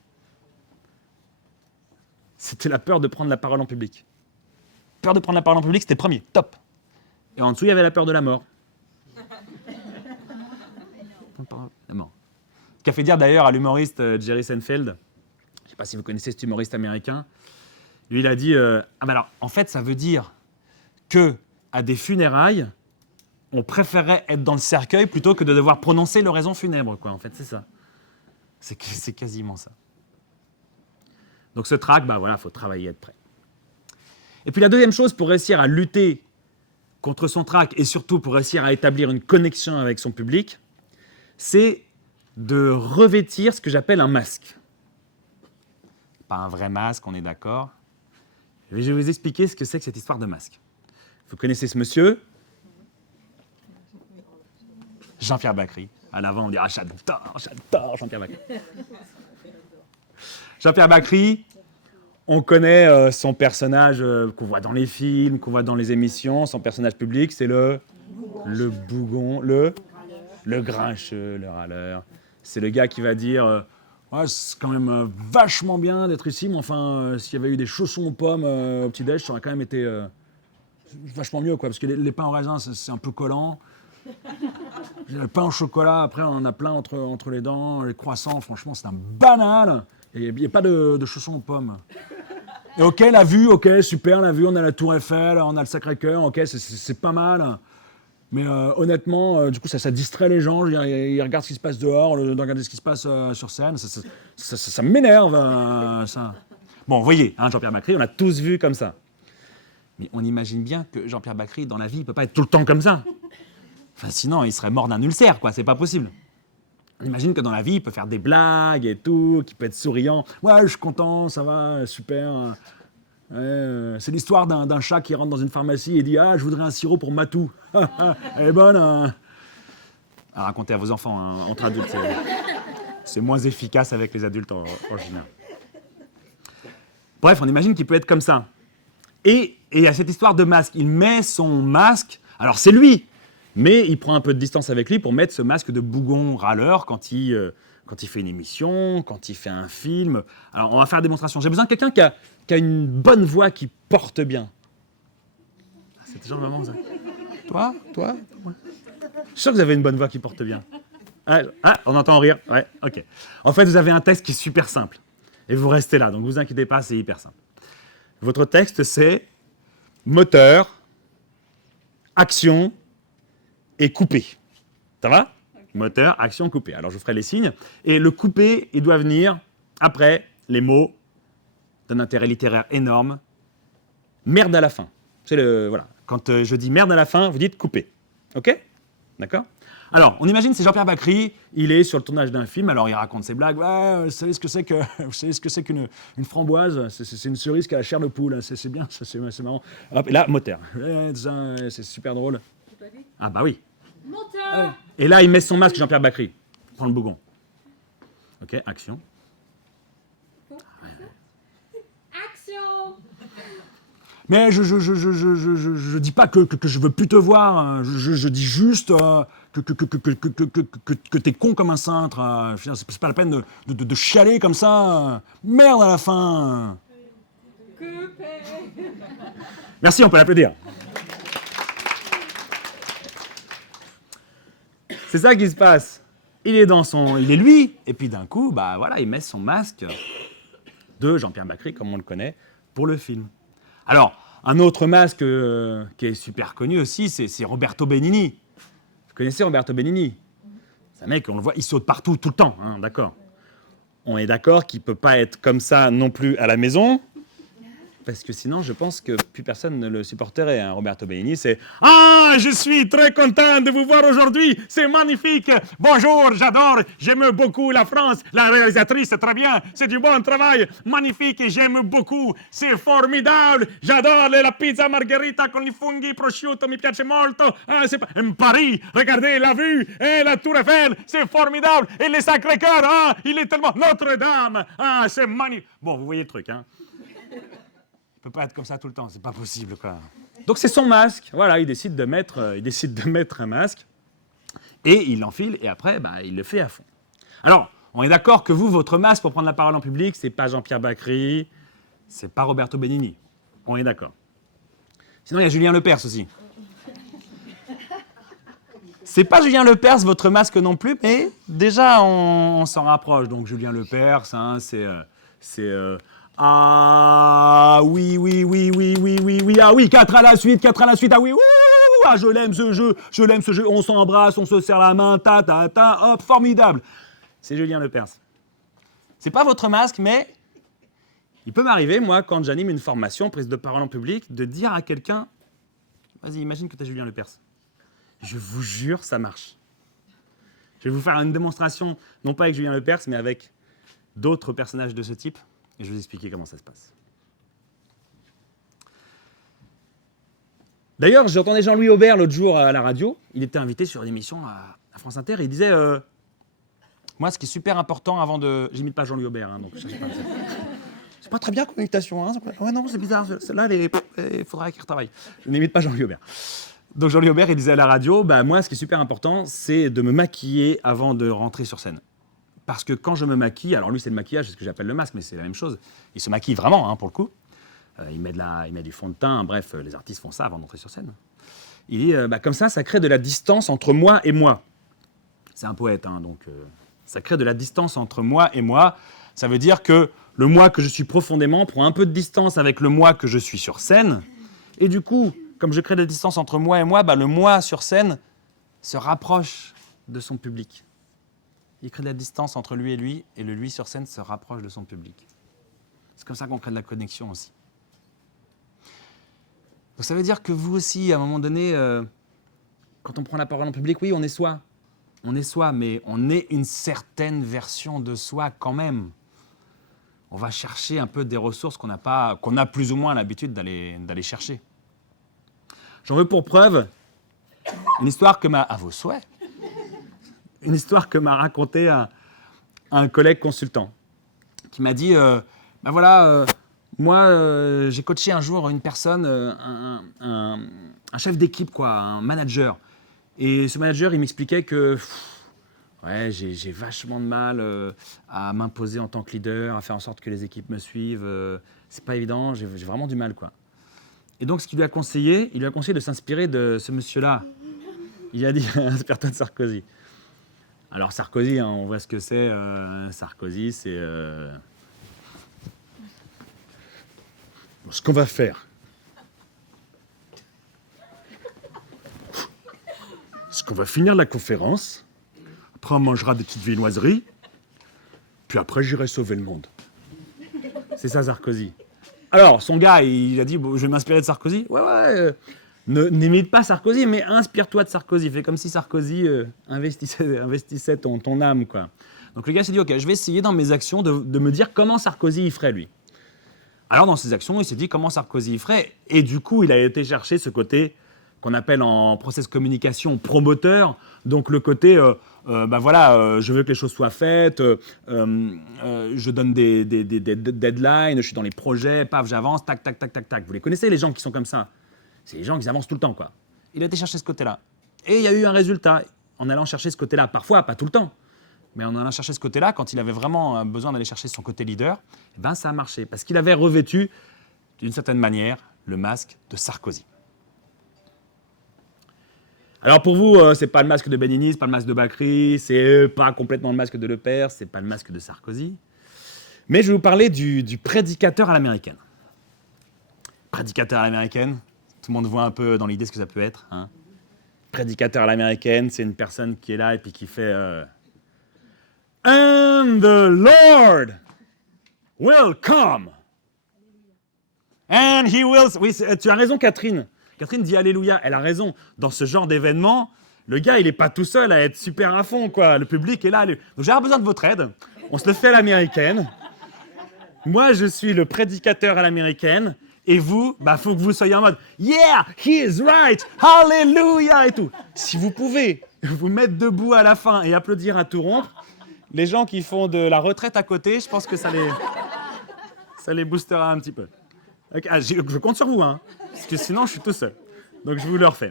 c'était la peur de prendre la parole en public. Peur de prendre la parole en public, c'était le premier, top. Et en dessous, il y avait la peur de la mort. La mort. Ce qui a fait dire d'ailleurs à l'humoriste Jerry Seinfeld, je ne sais pas si vous connaissez cet humoriste américain, lui il a dit ah ben alors, en fait, ça veut dire que à des funérailles, on préférerait être dans le cercueil plutôt que de devoir prononcer l'oraison funèbre, quoi. En fait, c'est ça. C'est quasiment ça. Donc ce trac, bah voilà, faut travailler, être prêt. Et puis la deuxième chose pour réussir à lutter contre son trac et surtout pour réussir à établir une connexion avec son public, c'est de revêtir ce que j'appelle un masque. Pas un vrai masque, on est d'accord. Je vais vous expliquer ce que c'est que cette histoire de masque. Vous connaissez ce monsieur ? Jean-Pierre Bacry. À l'avant, on dira j'adore Jean-Pierre Bacry. Jean-Pierre Bacry, on connaît son personnage qu'on voit dans les films, qu'on voit dans les émissions. Son personnage public, c'est le bougon, le grincheux, le râleur. C'est le gars qui va dire ouais, c'est quand même vachement bien d'être ici, mais enfin, s'il y avait eu des chaussons aux pommes au petit-déj, ça aurait quand même été vachement mieux, quoi, parce que les pains au raisin, c'est un peu collant. Le pain au chocolat, après, on en a plein entre les dents. Les croissants, franchement, c'est un banal. Et il n'y a pas de chaussons aux pommes. Et ok, la vue, ok, super, la vue, on a la Tour Eiffel, on a le Sacré-Cœur, ok, c'est pas mal. Mais honnêtement, du coup, ça distrait les gens. Ils regardent ce qui se passe dehors, au lieu de regarder ce qui se passe sur scène. Ça m'énerve, ça. Bon, vous voyez, hein, Jean-Pierre Bacry, on l'a tous vu comme ça. Mais on imagine bien que Jean-Pierre Bacry, dans la vie, il ne peut pas être tout le temps comme ça. Enfin, sinon, il serait mort d'un ulcère, quoi. C'est pas possible. On imagine que dans la vie, il peut faire des blagues et tout, qu'il peut être souriant. Ouais, je suis content, ça va, super. Ouais, c'est l'histoire d'un chat qui rentre dans une pharmacie et dit « Ah, je voudrais un sirop pour Matou. » Elle est bonne. À raconter à vos enfants, hein, entre adultes. C'est moins efficace avec les adultes en général. Bref, on imagine qu'il peut être comme ça. Et il y a cette histoire de masque. Il met son masque. Alors, c'est lui. Mais il prend un peu de distance avec lui pour mettre ce masque de bougon râleur quand il fait une émission, quand il fait un film. Alors, on va faire des démonstrations. J'ai besoin de quelqu'un qui a une bonne voix qui porte bien. C'est toujours le moment, ça. Toi ouais. Je suis sûr que vous avez une bonne voix qui porte bien. Ah, on entend rire. Ouais, ok. En fait, vous avez un texte qui est super simple. Et vous restez là, donc ne vous inquiétez pas, c'est hyper simple. Votre texte, c'est moteur, action et coupé. Ça va ? Okay. Moteur, action, coupé. Alors, je vous ferai les signes. Et le coupé, il doit venir après les mots d'un intérêt littéraire énorme. Merde à la fin. C'est voilà. Quand je dis merde à la fin, vous dites coupé. OK ? D'accord ? Alors, on imagine, c'est Jean-Pierre Bacry, il est sur le tournage d'un film, alors il raconte ses blagues. Ouais, vous savez ce que c'est qu'une framboise ? C'est une cerise qui a la chair de poule. C'est bien, c'est marrant. Hop, et là, moteur. C'est super drôle. Ah bah oui. Moteur. Et là, il met son masque, Jean-Pierre Bacry. Prends le bougon. OK, action. Mais je dis pas que je veux plus te voir. Je dis juste que t'es con comme un cintre. C'est pas la peine de chialer comme ça. Merde à la fin. Merci, on peut l'applaudir. C'est ça qui se passe. Il est lui, et puis d'un coup, bah voilà, il met son masque de Jean-Pierre Bacry, comme on le connaît, pour le film. Alors, un autre masque qui est super connu aussi, c'est Roberto Benigni. Vous connaissez Roberto Benigni ? C'est un mec, on le voit, il saute partout, tout le temps, hein, d'accord. On est d'accord qu'il ne peut pas être comme ça non plus à la maison. parce que sinon, je pense que plus personne ne le supporterait. Hein. Roberto Benigni, c'est « Ah, je suis très content de vous voir aujourd'hui, c'est magnifique. Bonjour, j'adore, j'aime beaucoup la France, la réalisatrice, c'est très bien, c'est du bon travail, magnifique, j'aime beaucoup, c'est formidable, j'adore la pizza margherita con i funghi prosciutto, mi piace molto. Ah, c'est Paris, regardez la vue, et la Tour Eiffel, c'est formidable, et le Sacré-Cœur, ah, il est tellement... Notre-Dame, ah, c'est magnifique. » Bon, vous voyez le truc, hein. Il peut pas être comme ça tout le temps, c'est pas possible, quoi. Donc c'est son masque, voilà, il décide de mettre un masque, et il l'enfile, et après, il le fait à fond. Alors, on est d'accord que vous, votre masque pour prendre la parole en public, c'est pas Jean-Pierre Bacry, c'est pas Roberto Benigni. On est d'accord. Sinon, il y a Julien Lepers aussi. C'est pas Julien Lepers, votre masque non plus, mais déjà, on s'en rapproche. Donc, Julien Lepers, hein, c'est ah oui, ah oui, 4 à la suite, ah oui, ah, je l'aime ce jeu, on s'embrasse, on se serre la main, hop, formidable. C'est Julien Lepers. C'est pas votre masque, mais il peut m'arriver, moi, quand j'anime une formation, prise de parole en public, de dire à quelqu'un, vas-y, imagine que tu es Julien Lepers. Je vous jure, ça marche. Je vais vous faire une démonstration, non pas avec Julien Lepers, mais avec d'autres personnages de ce type, et je vais vous expliquer comment ça se passe. D'ailleurs, j'entendais Jean-Louis Aubert l'autre jour à la radio. Il était invité sur une émission à France Inter, et il disait moi, ce qui est super important avant de... J'imite pas Jean-Louis Aubert, hein, donc je sais pas. C'est pas très bien comme imitation, hein. Ouais, non, c'est bizarre. Celle-là, il faudra qu'il retravaille. Je n'imite pas Jean-Louis Aubert. Donc Jean-Louis Aubert, il disait à la radio, moi, ce qui est super important, c'est de me maquiller avant de rentrer sur scène. Parce que quand je me maquille, alors lui, c'est le maquillage, c'est ce que j'appelle le masque, mais c'est la même chose. Il se maquille vraiment, hein, pour le coup. Il met du fond de teint, bref, les artistes font ça avant d'entrer sur scène. Il dit, comme ça crée de la distance entre moi et moi. C'est un poète, hein, donc ça crée de la distance entre moi et moi. Ça veut dire que le moi que je suis profondément prend un peu de distance avec le moi que je suis sur scène. Et du coup, comme je crée de la distance entre moi et moi, le moi sur scène se rapproche de son public. Il crée de la distance entre lui, et le lui sur scène se rapproche de son public. C'est comme ça qu'on crée de la connexion aussi. Donc ça veut dire que vous aussi, à un moment donné, quand on prend la parole en public, oui, on est soi. On est soi, mais on est une certaine version de soi quand même. On va chercher un peu des ressources qu'on a plus ou moins l'habitude d'aller chercher. J'en veux pour preuve une histoire que à vos souhaits, une histoire que m'a raconté un collègue consultant qui m'a dit, moi, j'ai coaché un jour une personne, un chef d'équipe, un manager. Et ce manager, il m'expliquait que j'ai vachement de mal à m'imposer en tant que leader, à faire en sorte que les équipes me suivent. C'est pas évident, j'ai vraiment du mal, quoi. Et donc, ce qu'il lui a conseillé, de s'inspirer de ce monsieur-là. Il a dit, inspire-toi de Sarkozy. Alors, Sarkozy, hein, on voit ce que c'est. Sarkozy, c'est... Ce qu'on va faire, c'est qu'on va finir la conférence, après on mangera des petites viennoiseries, puis après j'irai sauver le monde. C'est ça Sarkozy. Alors, son gars, il a dit, je vais m'inspirer de Sarkozy. N'imite pas Sarkozy, mais inspire-toi de Sarkozy. Fais comme si Sarkozy investissait ton âme, quoi. Donc le gars s'est dit, ok, je vais essayer dans mes actions de me dire comment Sarkozy y ferait, lui. Alors, dans ses actions, il s'est dit comment Sarkozy y ferait. Et du coup, il a été chercher ce côté qu'on appelle en process communication promoteur. Donc, le côté, je veux que les choses soient faites, je donne des deadlines, je suis dans les projets, paf, j'avance, tac. Vous les connaissez, les gens qui sont comme ça. C'est les gens qui avancent tout le temps, quoi. Il a été chercher ce côté-là. Et il y a eu un résultat en allant chercher ce côté-là. Parfois, pas tout le temps. Mais en allant chercher ce côté-là, quand il avait vraiment besoin d'aller chercher son côté leader, ça a marché. Parce qu'il avait revêtu, d'une certaine manière, le masque de Sarkozy. Alors pour vous, c'est pas le masque de Benigni, c'est pas le masque de Bacry, c'est pas complètement le masque de Lepers, c'est pas le masque de Sarkozy. Mais je vais vous parler du prédicateur à l'américaine. Prédicateur à l'américaine, tout le monde voit un peu dans l'idée ce que ça peut être. Hein. Prédicateur à l'américaine, c'est une personne qui est là et puis qui fait... And the Lord will come. And he will... Oui, tu as raison, Catherine. Catherine dit Alléluia. Elle a raison. Dans ce genre d'événement, le gars, il n'est pas tout seul à être super à fond, quoi. Le public est là. Donc, j'ai besoin de votre aide. On se le fait à l'américaine. Moi, je suis le prédicateur à l'américaine. Et vous, faut que vous soyez en mode « Yeah, he is right, hallelujah » et tout. Si vous pouvez vous mettre debout à la fin et applaudir à tout rompre, les gens qui font de la retraite à côté, je pense que ça les boostera un petit peu. Okay, je compte sur vous, hein, parce que sinon, je suis tout seul. Donc, je vous le refais.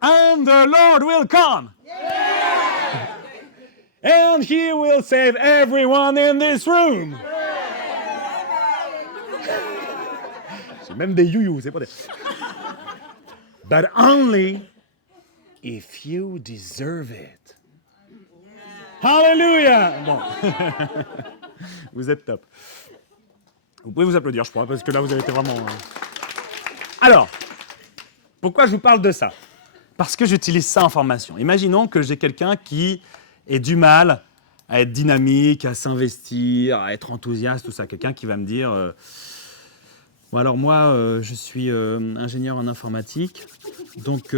And the Lord will come. Yeah. And he will save everyone in this room. J'ai même des you-you, c'est pas des... But only if you deserve it. Hallelujah. Bon. Vous êtes top. Vous pouvez vous applaudir, je crois, parce que là, vous avez été vraiment... Alors, pourquoi je vous parle de ça? Parce que j'utilise ça en formation. Imaginons que j'ai quelqu'un qui ait du mal à être dynamique, à s'investir, à être enthousiaste, tout ça. Quelqu'un qui va me dire... Bon, alors moi, je suis ingénieur en informatique. Donc,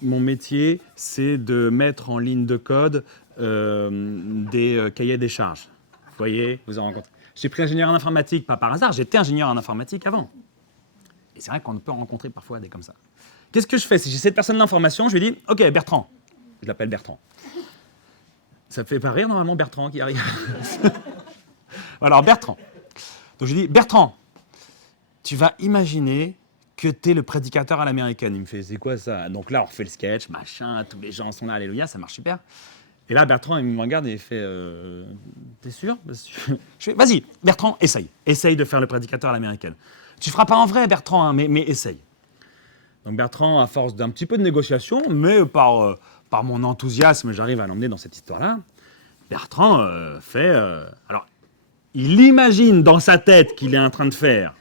mon métier, c'est de mettre en ligne de code des cahiers des charges. Vous voyez, vous en rencontrez. J'ai pris ingénieur en informatique, pas par hasard, j'étais ingénieur en informatique avant. Et c'est vrai qu'on peut rencontrer parfois des comme ça. Qu'est-ce que je fais? Si j'ai cette personne d'information, je lui dis « Ok, Bertrand ». Je l'appelle Bertrand. Ça te fait pas rire, normalement, Bertrand qui arrive. Alors, Bertrand. Donc, je lui dis « Bertrand, tu vas imaginer que tu es le prédicateur à l'américaine. » Il me fait « C'est quoi ça ?» Donc là, on refait le sketch, machin, tous les gens sont là, alléluia, ça marche super. Et là, Bertrand, il me regarde et il fait T'es sûr? Je fais Vas-y, Bertrand, essaye. Essaye de faire le prédicateur à l'américaine. Tu ne feras pas en vrai, Bertrand, hein, mais essaye. Donc Bertrand, à force d'un petit peu de négociation, mais par mon enthousiasme, j'arrive à l'emmener dans cette histoire-là. Bertrand fait... alors, il imagine dans sa tête qu'il est en train de faire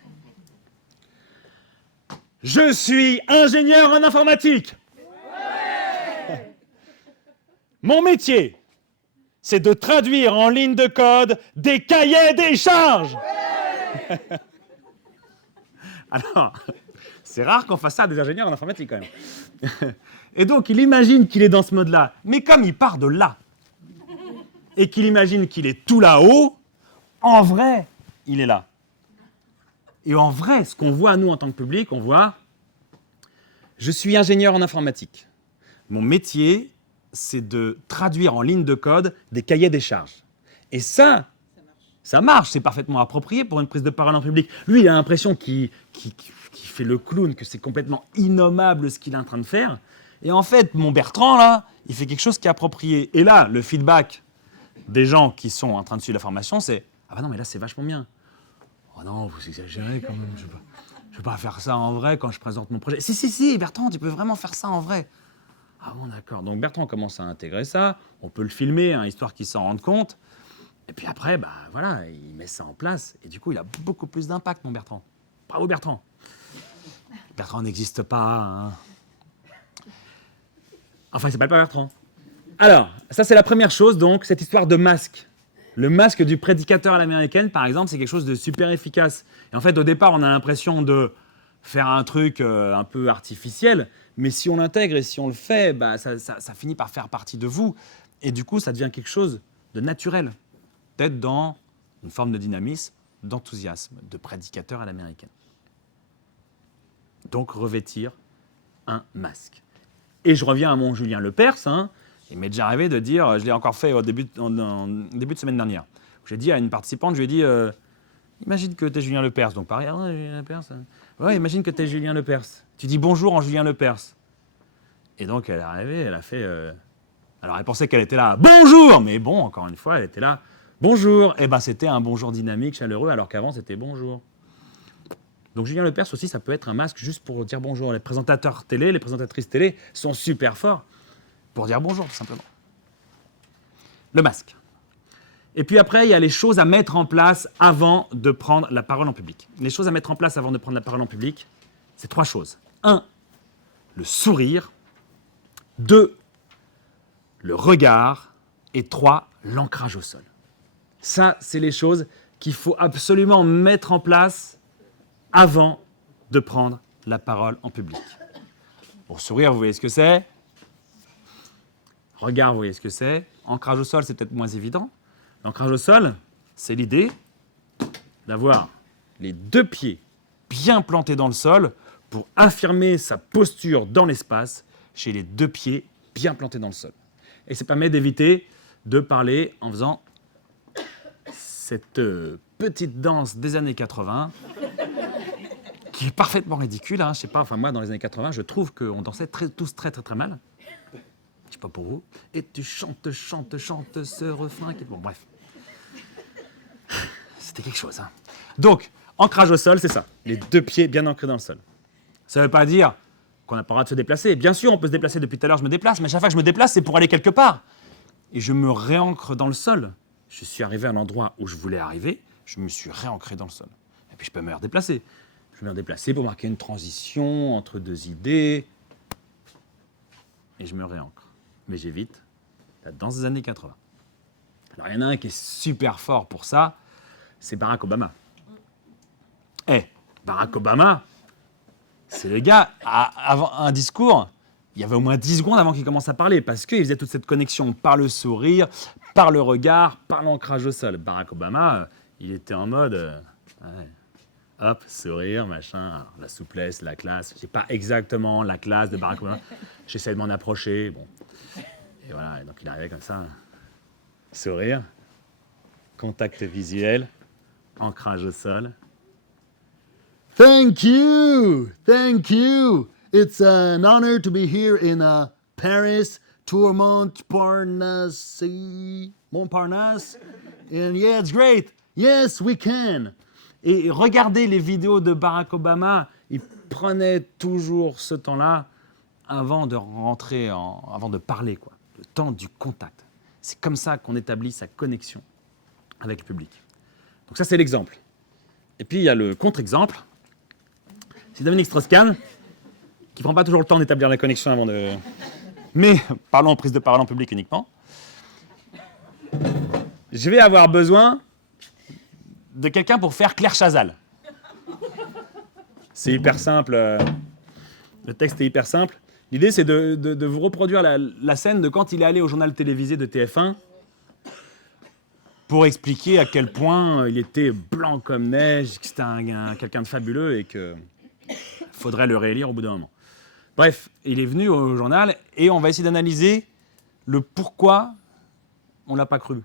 « Je suis ingénieur en informatique !» Mon métier, c'est de traduire en ligne de code des cahiers des charges. Alors, c'est rare qu'on fasse ça à des ingénieurs en informatique quand même. Et donc, il imagine qu'il est dans ce mode-là. Mais comme il part de là, et qu'il imagine qu'il est tout là-haut, en vrai, il est là. Et en vrai, ce qu'on voit, nous, en tant que public, on voit « Je suis ingénieur en informatique. Mon métier... c'est de traduire en ligne de code des cahiers des charges. » Et ça marche, c'est parfaitement approprié pour une prise de parole en public. Lui, il a l'impression qu'il fait le clown, que c'est complètement innommable ce qu'il est en train de faire. Et en fait, mon Bertrand, là, il fait quelque chose qui est approprié. Et là, le feedback des gens qui sont en train de suivre la formation, c'est « Ah bah non, mais là, c'est vachement bien. »« Oh non, vous exagérez quand même, je ne peux pas faire ça en vrai quand je présente mon projet. »« Si, Bertrand, tu peux vraiment faire ça en vrai. » Ah bon, d'accord. Donc Bertrand commence à intégrer ça. On peut le filmer, hein, histoire qu'il s'en rende compte. Et puis après, voilà, il met ça en place. Et du coup, il a beaucoup plus d'impact, mon Bertrand. Bravo, Bertrand. Bertrand n'existe pas. Hein. Enfin, il s'appelle pas Bertrand. Alors, ça, c'est la première chose, donc, cette histoire de masque. Le masque du prédicateur à l'américaine, par exemple, c'est quelque chose de super efficace. Et en fait, au départ, on a l'impression de faire un truc un peu artificiel. Mais si on l'intègre et si on le fait, ça finit par faire partie de vous. Et du coup, ça devient quelque chose de naturel. D'être dans une forme de dynamisme, d'enthousiasme, de prédicateur à l'américaine. Donc, revêtir un masque. Et je reviens à mon Julien Lepers. Hein, il m'est déjà arrivé de dire, je l'ai encore fait en début de semaine dernière. J'ai dit à une participante, je lui ai dit, imagine que tu es Julien Lepers. Donc, pareil, Julien Lepers. Ouais, imagine que tu es Julien Lepers. Tu dis bonjour en Julien Lepers. Et donc, elle est arrivée, elle a fait... Alors, elle pensait qu'elle était là, bonjour. Mais bon, encore une fois, elle était là, bonjour. Et c'était un bonjour dynamique, chaleureux, alors qu'avant, c'était bonjour. Donc, Julien Lepers aussi, ça peut être un masque juste pour dire bonjour. Les présentateurs télé, les présentatrices télé sont super forts pour dire bonjour, tout simplement. Le masque. Et puis après, il y a les choses à mettre en place avant de prendre la parole en public. Les choses à mettre en place avant de prendre la parole en public, c'est 3 choses. 1, le sourire. 2, le regard. Et 3, l'ancrage au sol. Ça, c'est les choses qu'il faut absolument mettre en place avant de prendre la parole en public. Pour sourire, vous voyez ce que c'est. Regard, vous voyez ce que c'est. Ancrage au sol, c'est peut-être moins évident. L'ancrage au sol, c'est l'idée d'avoir les deux pieds bien plantés dans le sol pour affirmer sa posture dans l'espace chez les deux pieds bien plantés dans le sol. Et ça permet d'éviter de parler en faisant cette petite danse des années 80 qui est parfaitement ridicule. Hein. Je sais pas, enfin moi dans les années 80, je trouve qu'on dansait tous très mal. Je sais pas pour vous. Et tu chantes ce refrain qui... Bon, bref. C'était quelque chose. Hein. Donc, ancrage au sol, c'est ça. Les deux pieds bien ancrés dans le sol. Ça ne veut pas dire qu'on n'a pas le droit de se déplacer. Bien sûr, on peut se déplacer. Depuis tout à l'heure, je me déplace. Mais à chaque fois que je me déplace, c'est pour aller quelque part. Et je me réancre dans le sol. Je suis arrivé à l'endroit où je voulais arriver. Je me suis réancré dans le sol. Et puis, je peux me redéplacer. Je vais me redéplacer pour marquer une transition entre deux idées. Et je me réancre. Mais j'évite la danse des années 80. Alors, il y en a un qui est super fort pour ça, c'est Barack Obama. Barack Obama, c'est le gars, avant un discours, il y avait au moins 10 secondes avant qu'il commence à parler, parce qu'il faisait toute cette connexion par le sourire, par le regard, par l'ancrage au sol. Barack Obama, il était en mode... hop, sourire, machin, alors, la souplesse, la classe. Je n'ai pas exactement la classe de Barack Obama. J'essaie de m'en approcher, bon... Et voilà, donc il arrivait comme ça. Sourire, contact visuel, ancrage au sol. Thank you. It's an honor to be here in Paris, Tour Montparnasse. And yeah, it's great. Yes, we can. Et regardez les vidéos de Barack Obama, il prenait toujours ce temps-là avant de rentrer, avant de parler, quoi. Le temps du contact. C'est comme ça qu'on établit sa connexion avec le public. Donc ça, c'est l'exemple. Et puis, il y a le contre-exemple. C'est Dominique Strauss-Kahn, qui ne prend pas toujours le temps d'établir la connexion avant de... Mais, parlons en prise de parole en public uniquement. Je vais avoir besoin de quelqu'un pour faire Claire Chazal. C'est hyper simple. Le texte est hyper simple. L'idée, c'est de vous reproduire la scène de quand il est allé au journal télévisé de TF1 pour expliquer à quel point il était blanc comme neige, que c'était quelqu'un de fabuleux et qu'il faudrait le réélire au bout d'un moment. Bref, il est venu au journal et on va essayer d'analyser le pourquoi on ne l'a pas cru.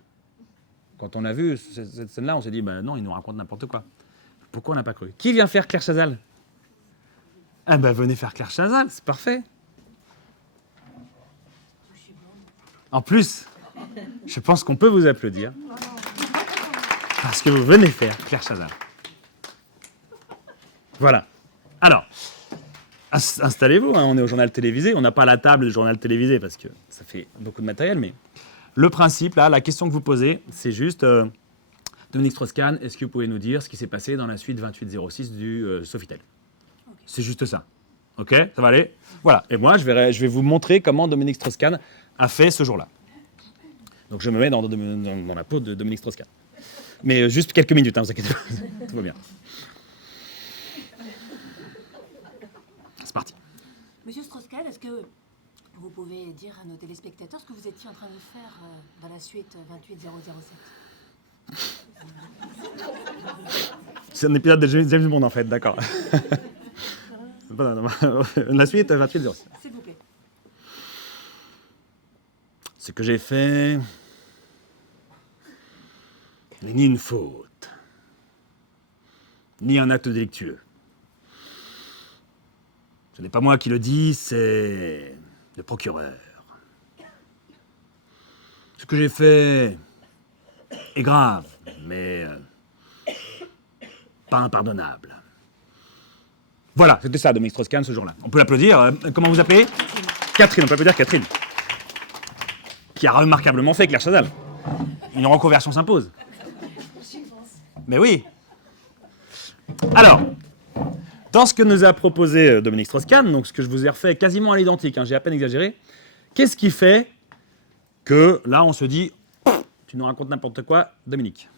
Quand on a vu cette scène-là, on s'est dit, non, il nous raconte n'importe quoi. Pourquoi on n'a pas cru? Qui vient faire Claire Chazal? Ah venez faire Claire Chazal, c'est parfait. En plus, je pense qu'on peut vous applaudir parce que vous venez faire Claire Chazal. Voilà. Alors, installez-vous, hein, on est au journal télévisé. On n'a pas la table du journal télévisé parce que ça fait beaucoup de matériel, mais le principe, là, la question que vous posez, c'est juste Dominique Strauss-Kahn, est-ce que vous pouvez nous dire ce qui s'est passé dans la suite 2806 du Sofitel? Okay. C'est juste ça. OK? Ça va aller? Voilà. Et moi, je vais vous montrer comment Dominique Strauss-Kahn a fait ce jour-là. Donc je me mets dans la peau de Dominique Strauss-Kahn. Mais juste quelques minutes, hein, vous inquiétez pas. Tout va bien. C'est parti. Monsieur Strauss-Kahn, est-ce que vous pouvez dire à nos téléspectateurs ce que vous étiez en train de faire dans la suite 28007? C'est un épisode de James Bond en fait, d'accord. La suite 2806. S'il vous plaît. Ce que j'ai fait n'est ni une faute, ni un acte délictueux. Ce n'est pas moi qui le dis, c'est le procureur. Ce que j'ai fait est grave, mais pas impardonnable. Voilà, c'était ça, Dominique Strauss-Kahn, ce jour-là. On peut l'applaudir. Comment vous appelez? Catherine, on peut applaudir Catherine. Qui a remarquablement fait Claire Chazal. Une reconversion s'impose. Mais oui. Alors, dans ce que nous a proposé Dominique Strauss-Kahn, donc ce que je vous ai refait quasiment à l'identique, hein, j'ai à peine exagéré, qu'est-ce qui fait que là on se dit tu nous racontes n'importe quoi, Dominique?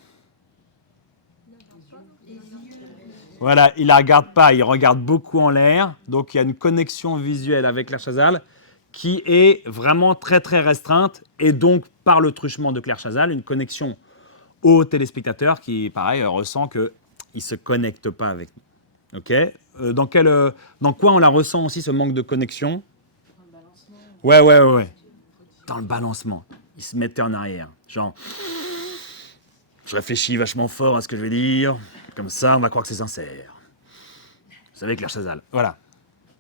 Voilà, il la regarde pas, il regarde beaucoup en l'air. Donc il y a une connexion visuelle avec Claire Chazal qui est vraiment très très restreinte. Et donc, par le truchement de Claire Chazal, une connexion au téléspectateur qui, pareil, ressent qu'il ne se connecte pas avec nous. Ok. Dans quoi on la ressent aussi, ce manque de connexion? Ouais. Dans le balancement. Il se mettait en arrière. Genre, je réfléchis vachement fort à ce que je vais dire. Comme ça, on va croire que c'est sincère. Vous savez, Claire Chazal. Voilà.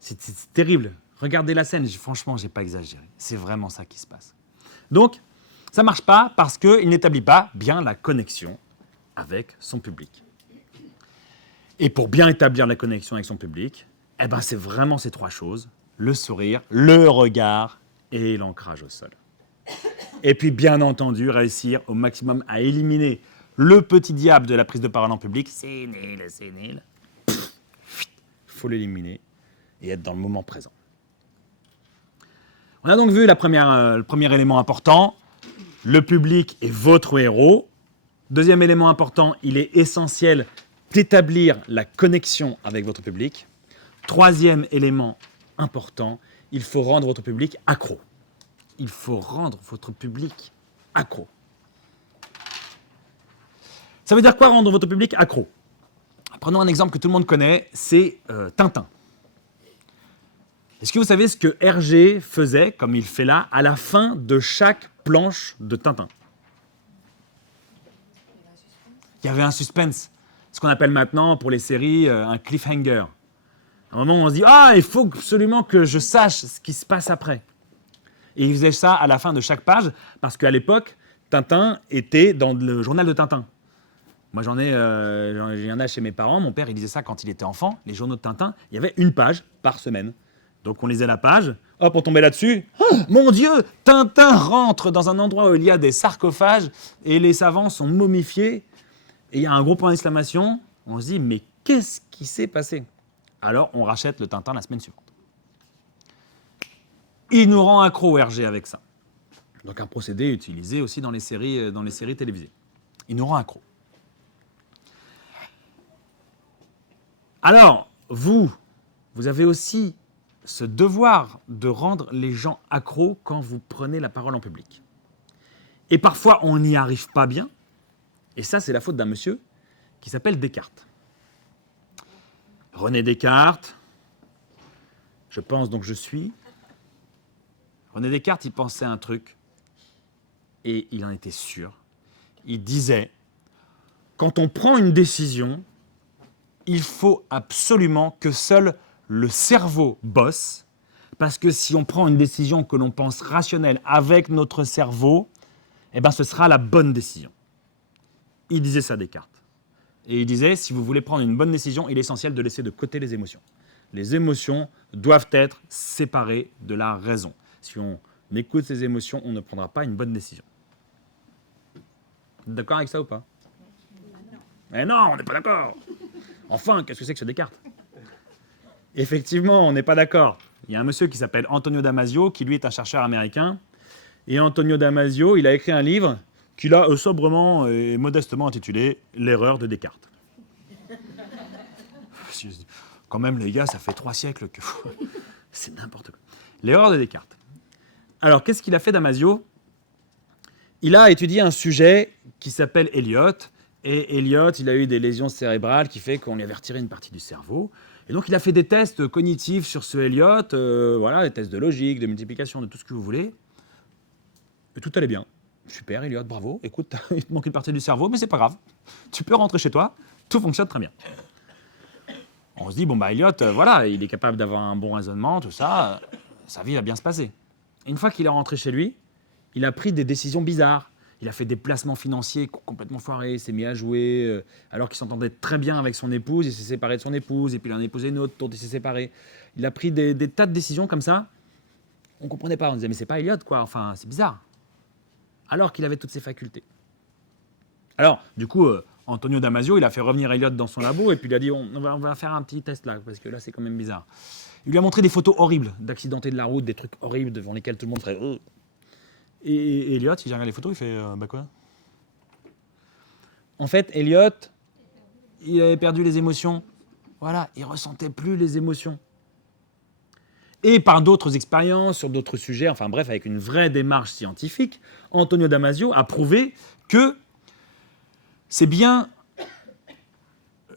C'est terrible. Regardez la scène. Franchement, j'ai pas exagéré. C'est vraiment ça qui se passe. Donc, ça marche pas parce qu'il n'établit pas bien la connexion avec son public. Et pour bien établir la connexion avec son public, eh ben, c'est vraiment ces trois choses. Le sourire, le regard et l'ancrage au sol. Et puis, bien entendu, réussir au maximum à éliminer le petit diable de la prise de parole en public. C'est nul, c'est nul. Il faut l'éliminer et être dans le moment présent. On a donc vu le premier élément important. Le public est votre héros. Deuxième élément important, il est essentiel d'établir la connexion avec votre public. Troisième élément important, il faut rendre votre public accro. Il faut rendre votre public accro. Ça veut dire quoi, rendre votre public accro? Prenons un exemple que tout le monde connaît, c'est Tintin. Est-ce que vous savez ce que Hergé faisait, comme il fait là, à la fin de chaque planche de Tintin? Il y avait un suspense. Ce qu'on appelle maintenant, pour les séries, un cliffhanger. À un moment, on se dit « Ah, il faut absolument que je sache ce qui se passe après ». Et il faisait ça à la fin de chaque page, parce qu'à l'époque, Tintin était dans le journal de Tintin. Moi, il y en a chez mes parents. Mon père, il lisait ça quand il était enfant. Les journaux de Tintin, il y avait une page par semaine. Donc, on lisait la page. Hop, on tombait là-dessus. Oh, mon Dieu, Tintin rentre dans un endroit où il y a des sarcophages et les savants sont momifiés. Et il y a un gros point d'exclamation. On se dit, mais qu'est-ce qui s'est passé? Alors, on rachète le Tintin la semaine suivante. Il nous rend accro, Hergé, avec ça. Donc, un procédé utilisé aussi dans les séries télévisées. Il nous rend accro. Alors, vous avez aussi ce devoir de rendre les gens accros quand vous prenez la parole en public. Et parfois, on n'y arrive pas bien. Et ça, c'est la faute d'un monsieur qui s'appelle Descartes. René Descartes, je pense donc je suis. René Descartes, il pensait un truc, et il en était sûr. Il disait, quand on prend une décision, il faut absolument que seul le cerveau bosse, parce que si on prend une décision que l'on pense rationnelle avec notre cerveau, eh ben ce sera la bonne décision. Il disait ça, Descartes. Et il disait, si vous voulez prendre une bonne décision, il est essentiel de laisser de côté les émotions. Les émotions doivent être séparées de la raison. Si on écoute ces émotions, on ne prendra pas une bonne décision. Vous êtes d'accord avec ça ou pas? Eh non, on n'est pas d'accord. Enfin, qu'est-ce que c'est que ce Descartes? Effectivement, on n'est pas d'accord. Il y a un monsieur qui s'appelle Antonio Damasio, qui lui est un chercheur américain. Et Antonio Damasio, il a écrit un livre qu'il a sobrement et modestement intitulé « L'erreur de Descartes ». Quand même, les gars, ça fait 3 siècles que... C'est n'importe quoi. L'erreur de Descartes. Alors, qu'est-ce qu'il a fait, Damasio? Il a étudié un sujet qui s'appelle Eliot. Et Eliot, il a eu des lésions cérébrales qui fait qu'on lui avait retiré une partie du cerveau. Et donc, il a fait des tests cognitifs sur ce Eliot, voilà, des tests de logique, de multiplication, de tout ce que vous voulez. Et tout allait bien. Super, Eliot, bravo. Écoute, il te manque une partie du cerveau, mais c'est pas grave. Tu peux rentrer chez toi, tout fonctionne très bien. On se dit, bon, bah, Eliot, voilà, il est capable d'avoir un bon raisonnement, tout ça, sa vie va bien se passer. Et une fois qu'il est rentré chez lui, il a pris des décisions bizarres. Il a fait des placements financiers complètement foirés, il s'est mis à jouer, alors qu'il s'entendait très bien avec son épouse, il s'est séparé de son épouse, et puis il en a épousé une autre, dont il s'est séparé. Il a pris des tas de décisions comme ça. On ne comprenait pas, on disait, mais c'est pas Eliot, quoi, enfin, c'est bizarre. Alors qu'il avait toutes ses facultés. Alors, du coup, Antonio Damasio, il a fait revenir Eliot dans son labo, et puis il a dit, on va faire un petit test là, parce que là, c'est quand même bizarre. Il lui a montré des photos horribles, d'accidentés de la route, des trucs horribles devant lesquels tout le monde ferait... Et Eliot, il regarde les photos, il fait bah quoi? En fait, Eliot, il avait perdu les émotions Voilà, il ne ressentait plus les émotions. Et par d'autres expériences, sur d'autres sujets, enfin bref, avec une vraie démarche scientifique, Antonio Damasio a prouvé que c'est bien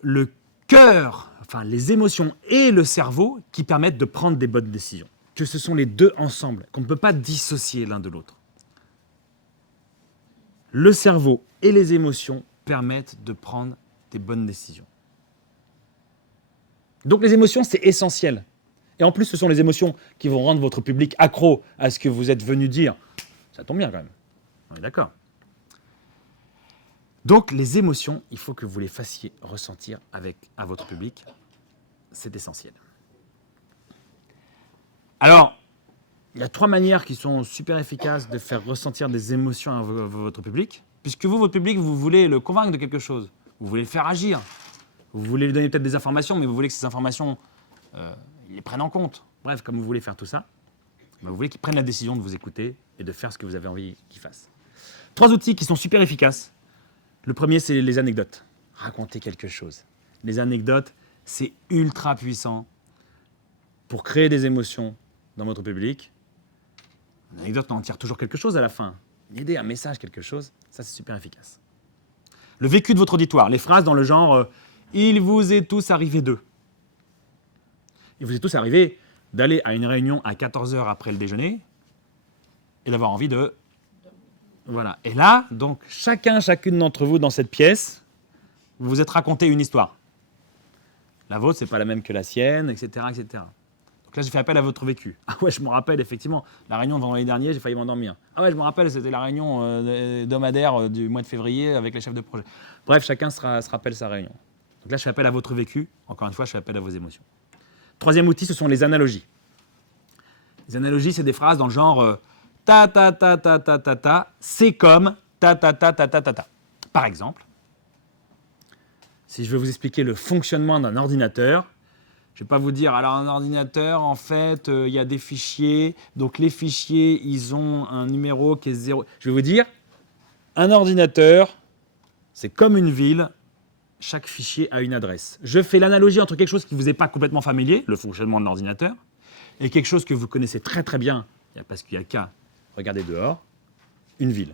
le cœur, enfin les émotions et le cerveau qui permettent de prendre des bonnes décisions. Que ce sont les deux ensemble, qu'on ne peut pas dissocier l'un de l'autre. Le cerveau et les émotions permettent de prendre des bonnes décisions. Donc les émotions, c'est essentiel. Et en plus, ce sont les émotions qui vont rendre votre public accro à ce que vous êtes venu dire. Ça tombe bien quand même. On est d'accord. Donc les émotions, il faut que vous les fassiez ressentir à votre public. C'est essentiel. Alors, il y a 3 manières qui sont super efficaces de faire ressentir des émotions à votre public. Puisque vous, votre public, vous voulez le convaincre de quelque chose. Vous voulez le faire agir. Vous voulez lui donner peut-être des informations, mais vous voulez que ces informations, ils les prennent en compte. Bref, comme vous voulez faire tout ça, vous voulez qu'ils prennent la décision de vous écouter et de faire ce que vous avez envie qu'ils fassent. 3 outils qui sont super efficaces. Le premier, c'est les anecdotes. Raconter quelque chose. Les anecdotes, c'est ultra puissant pour créer des émotions dans votre public. Une anecdote, on en tire toujours quelque chose à la fin. Une idée, un message, quelque chose. Ça, c'est super efficace. Le vécu de votre auditoire. Les phrases dans le genre il vous est tous arrivé d'eux. Il vous est tous arrivé d'aller à une réunion à 14h après le déjeuner et d'avoir envie de... Voilà. Et là, donc, chacune d'entre vous dans cette pièce, vous vous êtes raconté une histoire. La vôtre, c'est pas la même que la sienne, etc., etc. Donc là, j'ai fait appel à votre vécu. Ah ouais, je me rappelle, effectivement, la réunion de vendredi dernier, j'ai failli m'endormir. Ah ouais, je me rappelle, c'était la réunion hebdomadaire du mois de février avec les chefs de projet. Bref, chacun se rappelle sa réunion. Donc là, je fais appel à votre vécu. Encore une fois, je fais appel à vos émotions. 3e outil, ce sont les analogies. Les analogies, c'est des phrases dans le genre ta ta ta ta ta ta ta, c'est comme ta ta ta ta ta ta ta. Par exemple, si je veux vous expliquer le fonctionnement d'un ordinateur, je ne vais pas vous dire, alors un ordinateur, en fait, il y a des fichiers, donc les fichiers, ils ont un numéro qui est 0. Je vais vous dire, un ordinateur, c'est comme une ville, chaque fichier a une adresse. Je fais l'analogie entre quelque chose qui ne vous est pas complètement familier, le fonctionnement de l'ordinateur, et quelque chose que vous connaissez très très bien, parce qu'il n'y a qu'à regarder dehors, une ville.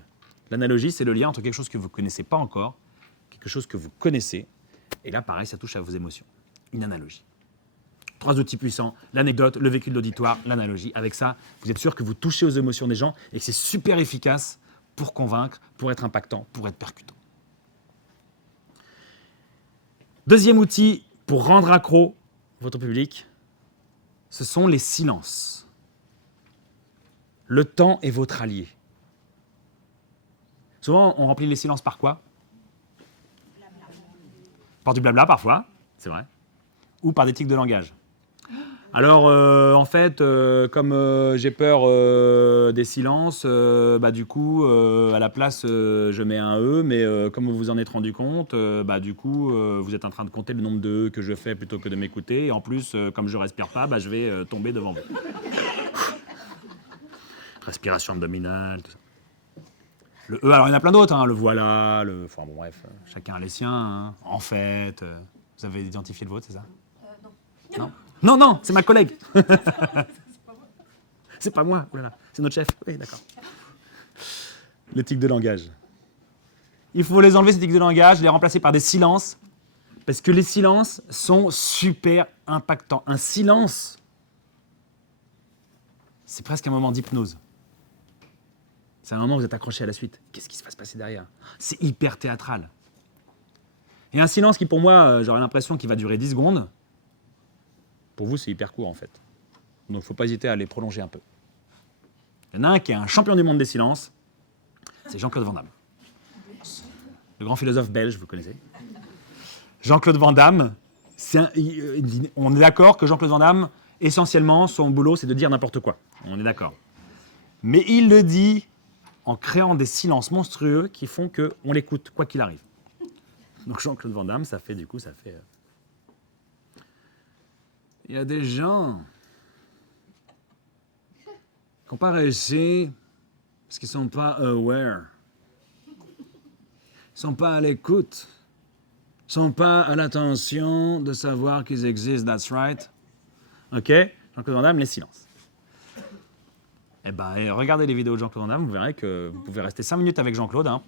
L'analogie, c'est le lien entre quelque chose que vous ne connaissez pas encore, quelque chose que vous connaissez, et là, pareil, ça touche à vos émotions. Une analogie. 3 outils puissants, l'anecdote, le vécu de l'auditoire, l'analogie. Avec ça, vous êtes sûr que vous touchez aux émotions des gens et que c'est super efficace pour convaincre, pour être impactant, pour être percutant. 2e outil pour rendre accro votre public, ce sont les silences. Le temps est votre allié. Souvent, on remplit les silences par quoi? Par du blabla parfois, c'est vrai, ou par des tics de langage. Alors, en fait, comme j'ai peur des silences, du coup, à la place, je mets un E, mais comme vous vous en êtes rendu compte, du coup, vous êtes en train de compter le nombre de E que je fais plutôt que de m'écouter. Et en plus, comme je respire pas, je vais tomber devant vous. Respiration abdominale, tout ça. Le E, alors il y en a plein d'autres, hein, le voilà, enfin bon bref, chacun a les siens. Hein. En fait, vous avez identifié le vôtre, c'est ça? Non. Non, non, c'est ma collègue. C'est pas moi, oulala, c'est notre chef. Oui, d'accord. Les tics de langage. Il faut les enlever, ces tics de langage, les remplacer par des silences, parce que les silences sont super impactants. Un silence, c'est presque un moment d'hypnose. C'est un moment où vous êtes accroché à la suite. Qu'est-ce qui va se passer derrière? C'est hyper théâtral. Et un silence qui, pour moi, j'aurais l'impression qu'il va durer 10 secondes, pour vous, c'est hyper court, en fait. Donc, il ne faut pas hésiter à les prolonger un peu. Il y en a un qui est un champion du monde des silences, c'est Jean-Claude Van Damme. Le grand philosophe belge, vous connaissez. Jean-Claude Van Damme, on est d'accord que Jean-Claude Van Damme, essentiellement, son boulot, c'est de dire n'importe quoi. On est d'accord. Mais il le dit en créant des silences monstrueux qui font qu'on l'écoute, quoi qu'il arrive. Donc Jean-Claude Van Damme, ça fait... Il y a des gens qui n'ont pas réussi parce qu'ils ne sont pas aware. Ils ne sont pas à l'écoute. sont pas à l'attention de savoir qu'ils existent, that's right. Ok? Jean-Claude Van Damme, les silences. Eh ben, regardez les vidéos de Jean-Claude Van Damme, vous verrez que vous pouvez rester 5 minutes avec Jean-Claude, hein,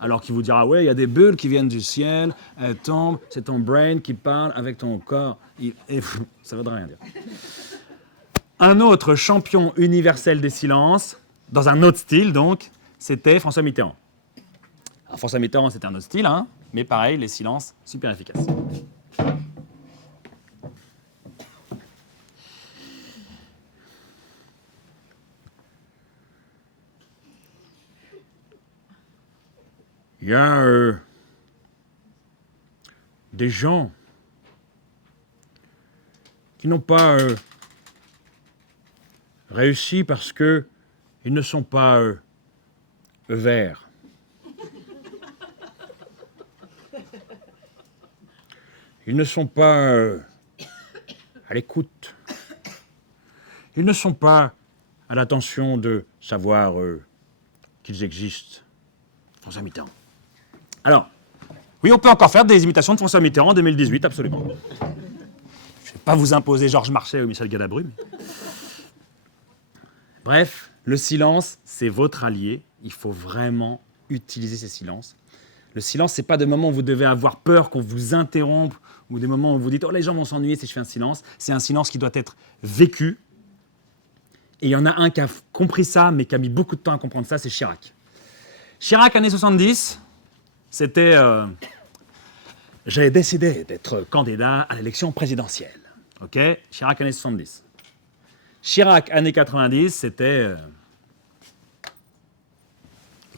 alors qu'il vous dira, ouais, il y a des bulles qui viennent du ciel, elles tombent, c'est ton brain qui parle avec ton corps. Ça ne voudrait rien dire. Un autre champion universel des silences, dans un autre style donc, c'était François Mitterrand. Alors François Mitterrand, c'était un autre style, hein, mais pareil, les silences, super efficaces. Il y a des gens qui n'ont pas réussi parce que ils ne sont pas verts. Ils ne sont pas à l'écoute. Ils ne sont pas à l'attention de savoir qu'ils existent. François Mitterrand. Alors, oui, on peut encore faire des imitations de François Mitterrand en 2018, absolument. Je ne vais pas vous imposer Georges Marchais ou Michel Galabru. Mais... Bref, le silence, c'est votre allié. Il faut vraiment utiliser ces silences. Le silence, ce n'est pas des moments où vous devez avoir peur qu'on vous interrompe ou des moments où vous dites « Oh, les gens vont s'ennuyer si je fais un silence ». C'est un silence qui doit être vécu. Et il y en a un qui a compris ça, mais qui a mis beaucoup de temps à comprendre ça, c'est Chirac. Chirac, années 70, c'était « J'ai décidé d'être candidat à l'élection présidentielle ». Ok, Chirac, années 70. Chirac, années 90, c'était...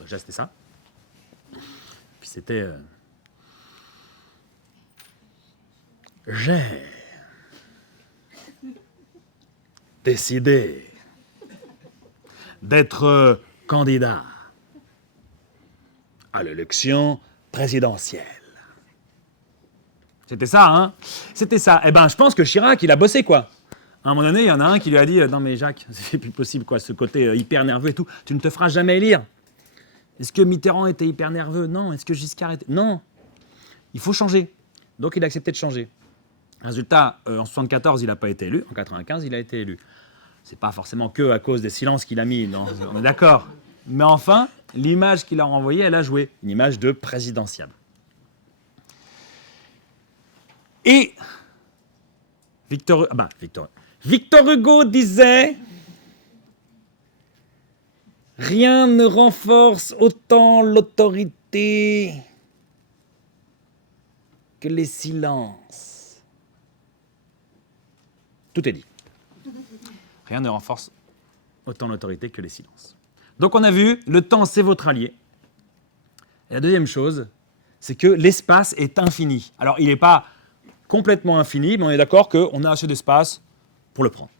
déjà, c'était ça. Puis c'était... J'ai décidé d'être candidat à l'élection présidentielle. C'était ça, hein? C'était ça. Eh ben, je pense que Chirac, il a bossé, quoi. À un moment donné, il y en a un qui lui a dit « Non mais Jacques, c'est plus possible, quoi, ce côté hyper nerveux et tout. Tu ne te feras jamais élire. » Est-ce que Mitterrand était hyper nerveux? Non. Est-ce que Giscard était... Non. Il faut changer. Donc, il a accepté de changer. Résultat, en 74, il n'a pas été élu. En 95, il a été élu. C'est pas forcément que à cause des silences qu'il a mis. Non, on est d'accord. Mais enfin, l'image qu'il a renvoyée, elle a joué. Une image de présidentiable. Et Victor Hugo disait « Rien ne renforce autant l'autorité que les silences. » Tout est dit. Rien ne renforce autant l'autorité que les silences. Donc on a vu, le temps c'est votre allié. Et la deuxième chose, c'est que l'espace est infini. Alors il n'est pas complètement infini, mais on est d'accord qu'on a assez d'espace pour le prendre.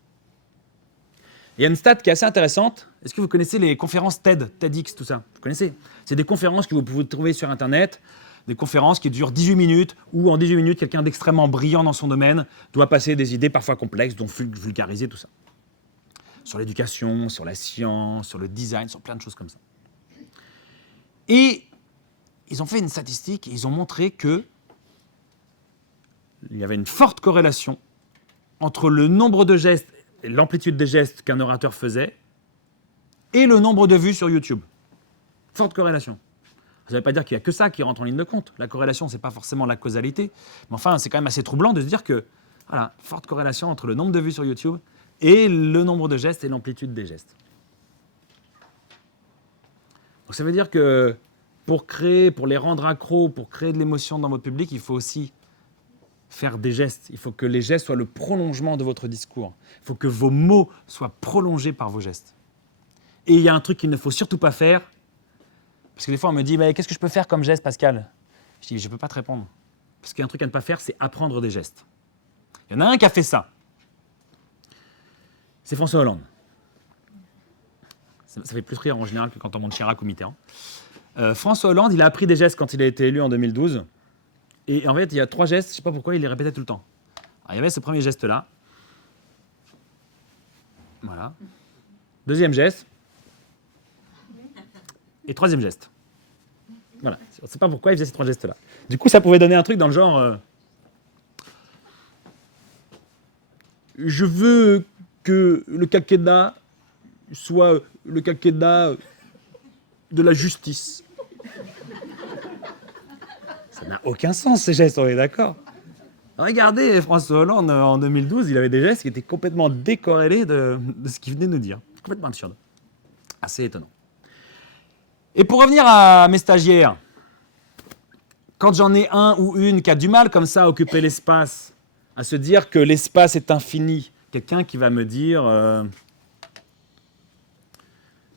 Il y a une stat qui est assez intéressante. Est-ce que vous connaissez les conférences TED, TEDx, tout ça? Vous connaissez? C'est des conférences que vous pouvez trouver sur Internet, des conférences qui durent 18 minutes, où en 18 minutes, quelqu'un d'extrêmement brillant dans son domaine doit passer des idées parfois complexes, dont vulgariser tout ça. Sur l'éducation, sur la science, sur le design, sur plein de choses comme ça. Et ils ont fait une statistique et ils ont montré qu'il y avait une forte corrélation entre le nombre de gestes et l'amplitude des gestes qu'un orateur faisait et le nombre de vues sur YouTube. Forte corrélation. Ça ne veut pas dire qu'il n'y a que ça qui rentre en ligne de compte. La corrélation, ce n'est pas forcément la causalité. Mais enfin, c'est quand même assez troublant de se dire que, voilà, forte corrélation entre le nombre de vues sur YouTube et le nombre de gestes et l'amplitude des gestes. Donc ça veut dire que pour les rendre accros, pour créer de l'émotion dans votre public, il faut aussi faire des gestes. Il faut que les gestes soient le prolongement de votre discours. Il faut que vos mots soient prolongés par vos gestes. Et il y a un truc qu'il ne faut surtout pas faire, parce que des fois on me dit « Qu'est-ce que je peux faire comme geste, Pascal ?» Je dis « Je ne peux pas te répondre. » Parce qu'il y a un truc à ne pas faire, c'est apprendre des gestes. Il y en a un qui a fait ça. C'est François Hollande. Ça fait plus rire en général que quand on monte Chirac ou Mitterrand. François Hollande, il a appris des gestes quand il a été élu en 2012. Et en fait, il y a 3 gestes, je ne sais pas pourquoi, il les répétait tout le temps. Alors, il y avait ce premier geste-là. Voilà. Deuxième geste. Et troisième geste. Voilà. On ne sait pas pourquoi il faisait ces 3 gestes-là. Du coup, ça pouvait donner un truc dans le genre je veux que le quinquennat soit le quinquennat de la justice. Ça n'a aucun sens, ces gestes, on est d'accord. Regardez François Hollande en 2012, il avait des gestes qui étaient complètement décorrélés de ce qu'il venait de nous dire. Complètement absurde. Assez étonnant. Et pour revenir à mes stagiaires, quand j'en ai un ou une qui a du mal comme ça à occuper l'espace, à se dire que l'espace est infini, quelqu'un qui va me dire...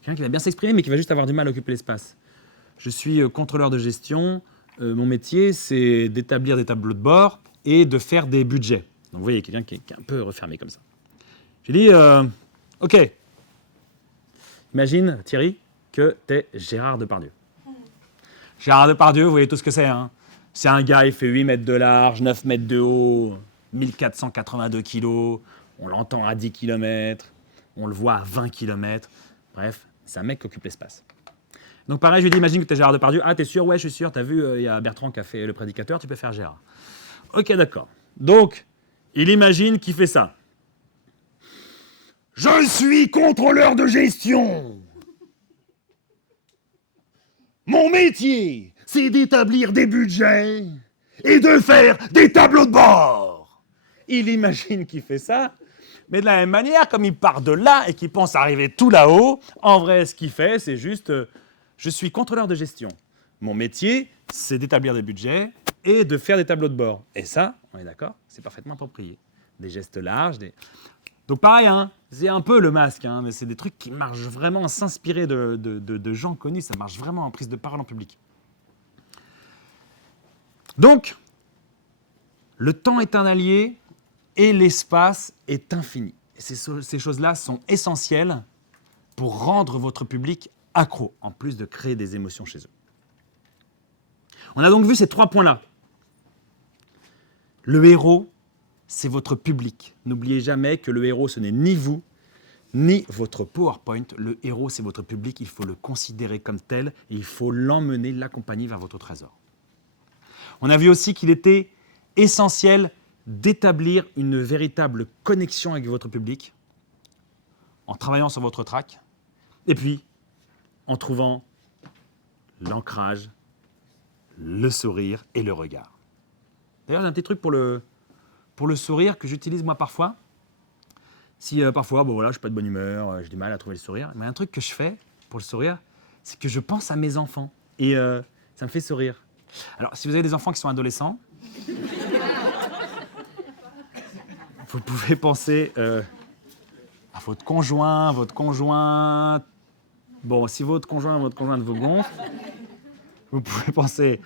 quelqu'un qui va bien s'exprimer mais qui va juste avoir du mal à occuper l'espace. Je suis contrôleur de gestion, mon métier c'est d'établir des tableaux de bord et de faire des budgets. Donc vous voyez, quelqu'un qui est un peu refermé comme ça. J'ai dit, ok, imagine Thierry que t'es Gérard Depardieu. Gérard Depardieu, vous voyez tout ce que c'est, hein. C'est un gars, il fait 8 mètres de large, 9 mètres de haut, 1482 kilos, on l'entend à 10 km, on le voit à 20 km. Bref, c'est un mec qui occupe l'espace. Donc pareil, je lui dis, imagine que tu es Gérard Depardieu. Ah, t'es sûr? Ouais, je suis sûr. T'as vu, il y a Bertrand qui a fait le prédicateur, tu peux faire Gérard. Ok, d'accord. Donc, il imagine qu'il fait ça. Je suis contrôleur de gestion. Mon métier, c'est d'établir des budgets et de faire des tableaux de bord. Il imagine qu'il fait ça, mais de la même manière, comme il part de là et qu'il pense arriver tout là-haut, en vrai, ce qu'il fait, c'est juste je suis contrôleur de gestion. Mon métier, c'est d'établir des budgets et de faire des tableaux de bord. Et ça, on est d'accord, c'est parfaitement approprié. Des gestes larges, Donc pareil, hein, c'est un peu le masque, hein, mais c'est des trucs qui marchent vraiment, s'inspirer de gens connus, ça marche vraiment en prise de parole en public. Donc, le temps est un allié et l'espace est infini. Et ces choses-là sont essentielles pour rendre votre public accro, en plus de créer des émotions chez eux. On a donc vu ces 3 points-là. Le héros, c'est votre public. N'oubliez jamais que le héros, ce n'est ni vous, ni votre PowerPoint. Le héros, c'est votre public. Il faut le considérer comme tel et il faut l'emmener, l'accompagner vers votre trésor. On a vu aussi qu'il était essentiel d'établir une véritable connexion avec votre public en travaillant sur votre track et puis en trouvant l'ancrage, le sourire et le regard. D'ailleurs, j'ai un petit truc pour le sourire que j'utilise moi parfois. Si parfois, bon voilà, je suis pas de bonne humeur, j'ai du mal à trouver le sourire, mais un truc que je fais pour le sourire, c'est que je pense à mes enfants et ça me fait sourire. Alors, si vous avez des enfants qui sont adolescents, vous pouvez penser à votre conjoint, votre conjointe. Bon, si votre conjoint, votre conjointe vous gonfle, vous pouvez penser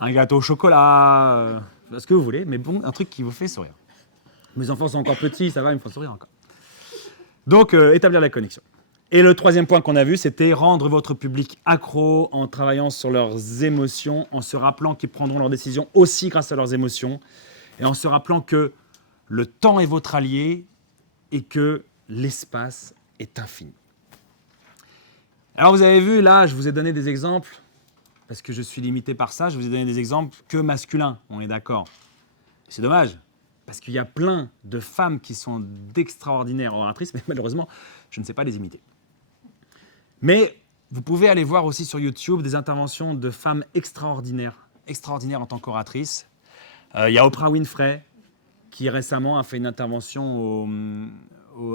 à un gâteau au chocolat, ce que vous voulez, mais bon, un truc qui vous fait sourire. Mes enfants sont encore petits, ça va, ils me font sourire encore. Donc, établir la connexion. Et le 3e point qu'on a vu, c'était rendre votre public accro en travaillant sur leurs émotions, en se rappelant qu'ils prendront leurs décisions aussi grâce à leurs émotions, et en se rappelant que le temps est votre allié et que l'espace est infini. Alors vous avez vu, là, je vous ai donné des exemples, parce que je suis limité par ça, je vous ai donné des exemples que masculins, on est d'accord. C'est dommage, parce qu'il y a plein de femmes qui sont d'extraordinaires oratrices, mais malheureusement, je ne sais pas les imiter. Mais vous pouvez aller voir aussi sur YouTube des interventions de femmes extraordinaires en tant qu'oratrices. Il y a Oprah Winfrey, qui récemment a fait une intervention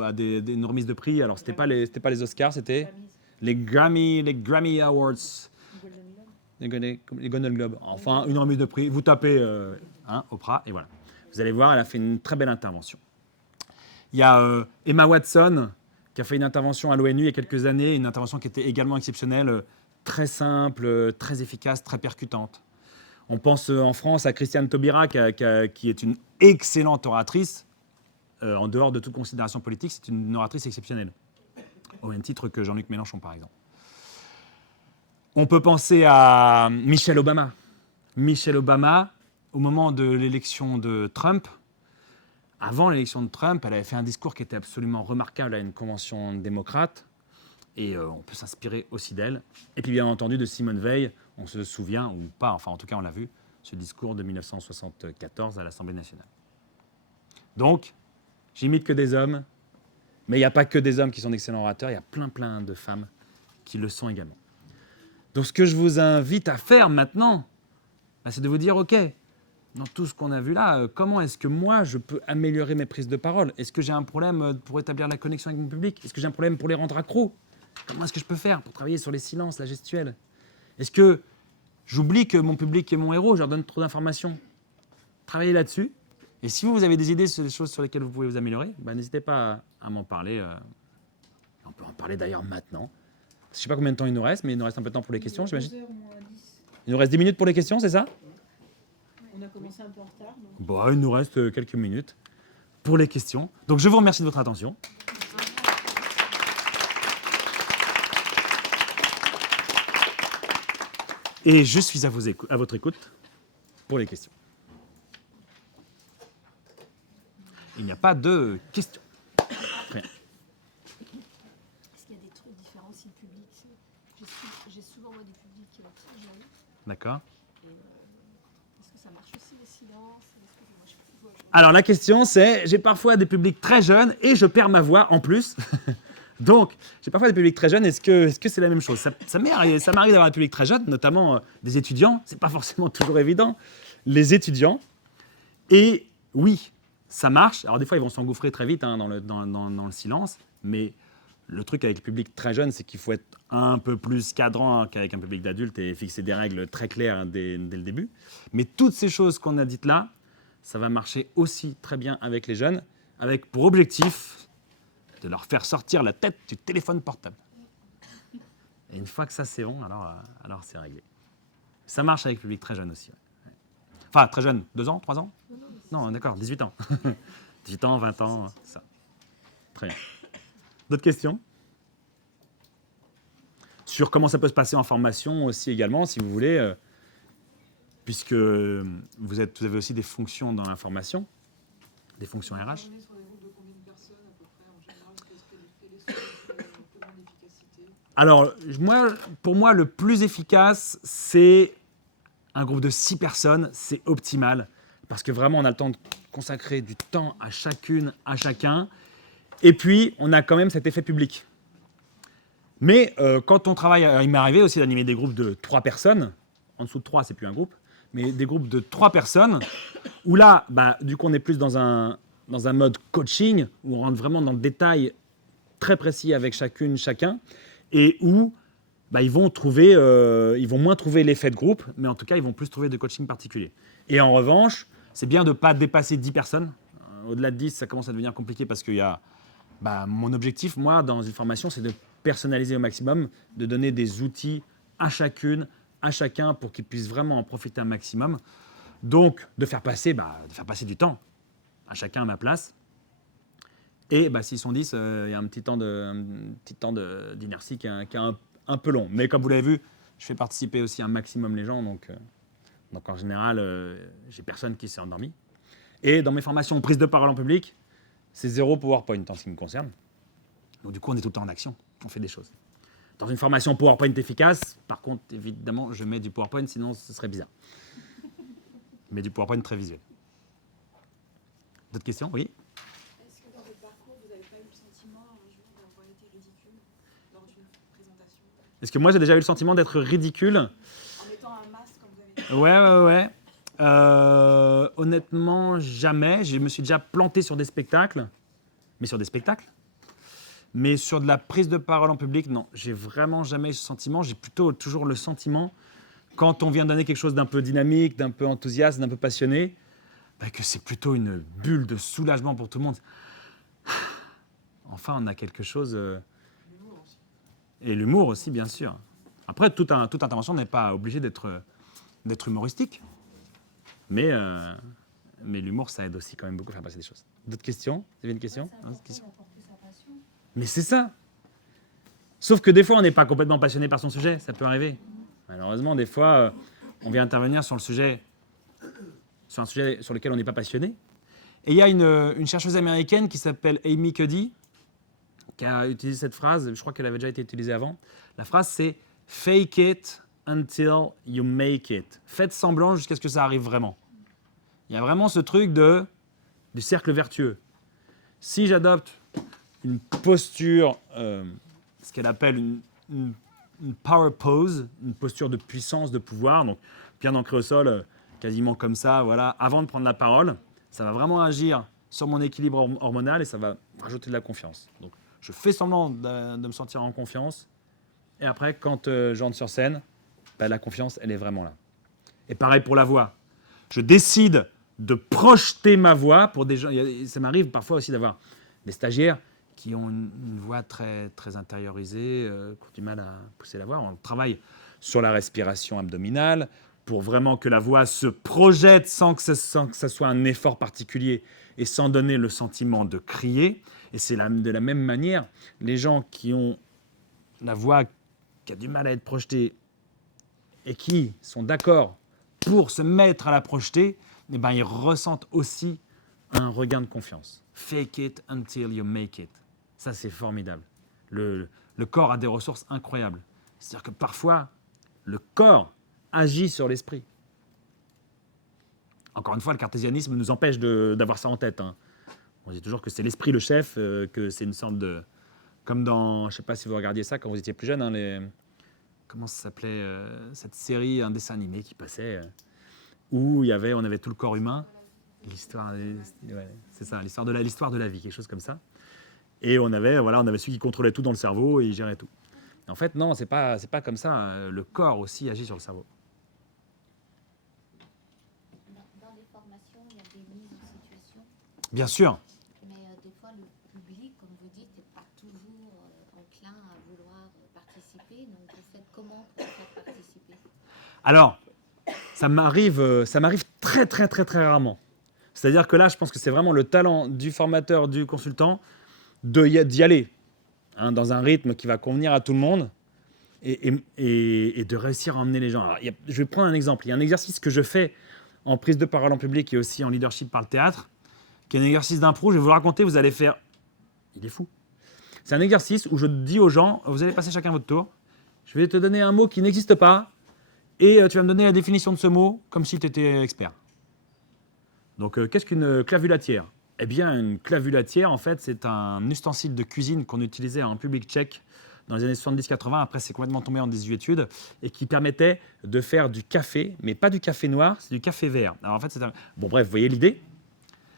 à une remise de prix. Alors, c'était pas les Oscars, c'était les Grammy Awards, les Golden Globes. Enfin, une remise de prix. Vous tapez Oprah, et voilà. Vous allez voir, elle a fait une très belle intervention. Il y a Emma Watson, qui a fait une intervention à l'ONU il y a quelques années, une intervention qui était également exceptionnelle, très simple, très efficace, très percutante. On pense en France à Christiane Taubira, qui est une excellente oratrice. En dehors de toute considération politique, c'est une oratrice exceptionnelle. Au même titre que Jean-Luc Mélenchon, par exemple. On peut penser à Michelle Obama. Michelle Obama, au moment de l'élection de Trump, avant l'élection de Trump, elle avait fait un discours qui était absolument remarquable à une convention démocrate. Et on peut s'inspirer aussi d'elle. Et puis, bien entendu, de Simone Veil, on se souvient, ou pas, enfin en tout cas on l'a vu, ce discours de 1974 à l'Assemblée nationale. Donc, j'imite que des hommes, mais il n'y a pas que des hommes qui sont d'excellents orateurs, il y a plein de femmes qui le sont également. Donc ce que je vous invite à faire maintenant, c'est de vous dire, OK, dans tout ce qu'on a vu là, comment est-ce que moi, je peux améliorer mes prises de parole? Est-ce que j'ai un problème pour établir la connexion avec mon public? Est-ce que j'ai un problème pour les rendre accros? Comment est-ce que je peux faire pour travailler sur les silences, la gestuelle? Est-ce que j'oublie que mon public est mon héros, je leur donne trop d'informations? Travaillez là-dessus. Et si vous avez des idées sur des choses sur lesquelles vous pouvez vous améliorer, n'hésitez pas à m'en parler. On peut en parler d'ailleurs maintenant. Je ne sais pas combien de temps il nous reste, mais il nous reste un peu de temps pour les questions, j'imagine. Il nous reste 10 minutes pour les questions, c'est ça? On a commencé un peu en retard. Donc... Bon, il nous reste quelques minutes pour les questions. Donc je vous remercie de votre attention. Et je suis à votre écoute pour les questions. Il n'y a pas de questions. Rien. Est-ce qu'il y a des trucs différents si le public... J'ai souvent moi des publics très jeunes. D'accord. Est-ce que ça marche aussi les silences? Alors la question c'est, j'ai parfois des publics très jeunes et je perds ma voix en plus. Donc, j'ai parfois des publics très jeunes, est-ce que c'est la même chose? Ça m'arrive d'avoir un public très jeune, notamment des étudiants, c'est pas forcément toujours évident. Les étudiants, et oui, ça marche. Alors des fois, ils vont s'engouffrer très vite dans le silence, mais le truc avec le public très jeune, c'est qu'il faut être un peu plus cadrant qu'avec un public d'adultes et fixer des règles très claires dès le début. Mais toutes ces choses qu'on a dites là, ça va marcher aussi très bien avec les jeunes, avec pour objectif de leur faire sortir la tête du téléphone portable. Et une fois que ça c'est bon, alors c'est réglé. Ça marche avec le public très jeune aussi. Ouais. Enfin, très jeune, 2 ans, 3 ans? Non, d'accord, 18 ans. 18 ans, 20 ans, ça. Très bien. D'autres questions? Sur comment ça peut se passer en formation aussi également, si vous voulez, puisque vous avez aussi des fonctions dans la formation, des fonctions RH. Alors, pour moi, le plus efficace, c'est un groupe de 6 personnes, c'est optimal, parce que vraiment, on a le temps de consacrer du temps à chacune, à chacun, et puis, on a quand même cet effet public. Mais quand on travaille, il m'est arrivé aussi d'animer des groupes de 3 personnes, en dessous de 3, c'est plus un groupe, mais des groupes de 3 personnes, où là, du coup, on est plus dans un mode coaching, où on rentre vraiment dans le détail très précis avec chacune, chacun, et où ils vont moins trouver l'effet de groupe, mais en tout cas, ils vont plus trouver de coaching particulier. Et en revanche, c'est bien de ne pas dépasser 10 personnes. Au-delà de 10, ça commence à devenir compliqué parce qu'il y a... mon objectif, moi, dans une formation, c'est de personnaliser au maximum, de donner des outils à chacune, à chacun, pour qu'ils puissent vraiment en profiter un maximum. Donc, de faire passer du temps à chacun à ma place. Et s'ils sont 10, il y a un petit temps d'inertie qui est un peu long. Mais comme vous l'avez vu, je fais participer aussi un maximum les gens. Donc en général, j'ai personne qui s'est endormi. Et dans mes formations prise de parole en public, c'est 0 PowerPoint en ce qui me concerne. Donc du coup, on est tout le temps en action. On fait des choses. Dans une formation PowerPoint efficace, par contre, évidemment, je mets du PowerPoint, sinon ce serait bizarre. Mais du PowerPoint très visuel. D'autres questions? Oui? Est-ce que dans votre parcours, vous n'avez pas eu le sentiment un jour d'avoir été ridicule lors d'une présentation? Est-ce que moi, j'ai déjà eu le sentiment d'être ridicule? En mettant un masque quand vous avez... Ouais. Honnêtement, jamais. Je me suis déjà planté sur des spectacles. Mais sur des spectacles. Mais sur de la prise de parole en public, non. J'ai vraiment jamais eu ce sentiment. J'ai plutôt toujours le sentiment, quand on vient donner quelque chose d'un peu dynamique, d'un peu enthousiaste, d'un peu passionné, que c'est plutôt une bulle de soulagement pour tout le monde. Enfin, on a quelque chose... Et l'humour aussi, bien sûr. Après, toute intervention n'est pas obligée d'être humoristique. Mais l'humour, ça aide aussi quand même beaucoup à faire passer des choses. D'autres questions? Vous avez une question? Mais c'est ça. Sauf que des fois, on n'est pas complètement passionné par son sujet. Ça peut arriver. Malheureusement, des fois, on vient intervenir sur un sujet sur lequel on n'est pas passionné. Et il y a une chercheuse américaine qui s'appelle Amy Cuddy, qui a utilisé cette phrase. Je crois qu'elle avait déjà été utilisée avant. La phrase, c'est « fake it until you make it. Faites semblant jusqu'à ce que ça arrive vraiment. Il y a vraiment ce truc du cercle vertueux. Si j'adopte une posture, ce qu'elle appelle une power pose, une posture de puissance, de pouvoir, donc bien ancré au sol, quasiment comme ça, voilà, avant de prendre la parole, ça va vraiment agir sur mon équilibre hormonal et ça va rajouter de la confiance. Donc, je fais semblant de me sentir en confiance et après, quand j'entre sur scène, la confiance, elle est vraiment là. Et pareil pour la voix. Je décide de projeter ma voix pour des gens. Ça m'arrive parfois aussi d'avoir des stagiaires qui ont une voix très, très intériorisée, qui ont du mal à pousser la voix. On travaille sur la respiration abdominale pour vraiment que la voix se projette sans que ça soit un effort particulier et sans donner le sentiment de crier. Et c'est de la même manière, les gens qui ont la voix qui a du mal à être projetée et qui sont d'accord pour se mettre à la projeter, eh ben, ils ressentent aussi un regain de confiance. Fake it until you make it. Ça, c'est formidable. Le corps a des ressources incroyables. C'est-à-dire que parfois, le corps agit sur l'esprit. Encore une fois, le cartésianisme nous empêche d'avoir ça en tête. Hein. On dit toujours que c'est l'esprit le chef, que c'est une sorte de... Comme dans... Je ne sais pas si vous regardiez ça quand vous étiez plus jeune, hein, comment ça s'appelait cette série, un dessin animé qui passait, où on avait tout le corps humain. L'histoire, ouais, c'est ça, l'histoire de la vie, quelque chose comme ça. Et on avait celui qui contrôlait tout dans le cerveau et il gérait tout. En fait, non, c'est pas comme ça. Hein. Le corps aussi agit sur le cerveau. Dans les formations, il y a des mises en situation. Bien sûr. Mais des fois, le public, comme vous dites, n'est pas toujours enclin à vouloir participer. Donc, vous faites comment pour faire participer? Alors, ça m'arrive très, très, très, très rarement. C'est-à-dire que là, je pense que c'est vraiment le talent du formateur, du consultant, d'y aller, hein, dans un rythme qui va convenir à tout le monde et de réussir à emmener les gens. Alors, je vais prendre un exemple. Il y a un exercice que je fais en prise de parole en public et aussi en leadership par le théâtre, qui est un exercice d'impro. Je vais vous le raconter, vous allez faire... Il est fou. C'est un exercice où je dis aux gens, vous allez passer chacun votre tour, je vais te donner un mot qui n'existe pas et tu vas me donner la définition de ce mot comme si tu étais expert. Donc, qu'est-ce qu'une clavulatière? Eh bien, une clavulatière, en fait, c'est un ustensile de cuisine qu'on utilisait en République tchèque dans les années 70-80. Après, c'est complètement tombé en désuétude et qui permettait de faire du café, mais pas du café noir, c'est du café vert. Alors, en fait, Bon, bref, vous voyez l'idée.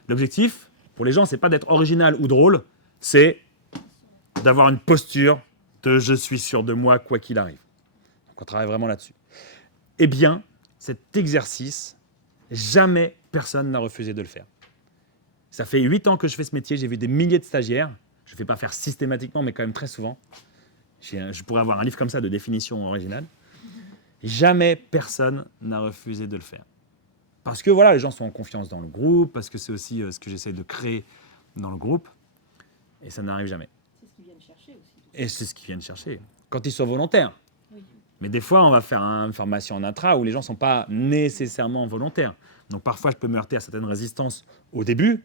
L'objectif, pour les gens, c'est pas d'être original ou drôle, c'est d'avoir une posture de « je suis sûr de moi, quoi qu'il arrive ». Donc, on travaille vraiment là-dessus. Eh bien, cet exercice, jamais personne n'a refusé de le faire. Ça fait 8 ans que je fais ce métier, j'ai vu des milliers de stagiaires. Je ne fais pas faire systématiquement, mais quand même très souvent. Je pourrais avoir un livre comme ça de définition originale. Jamais personne n'a refusé de le faire. Parce que voilà, les gens sont en confiance dans le groupe, parce que c'est aussi ce que j'essaie de créer dans le groupe. Et ça n'arrive jamais. C'est ce qu'ils viennent chercher aussi. Et c'est ce qu'ils viennent chercher, quand ils sont volontaires. Oui. Mais des fois, on va faire une formation en intra où les gens ne sont pas nécessairement volontaires. Donc parfois, je peux me heurter à certaines résistances au début,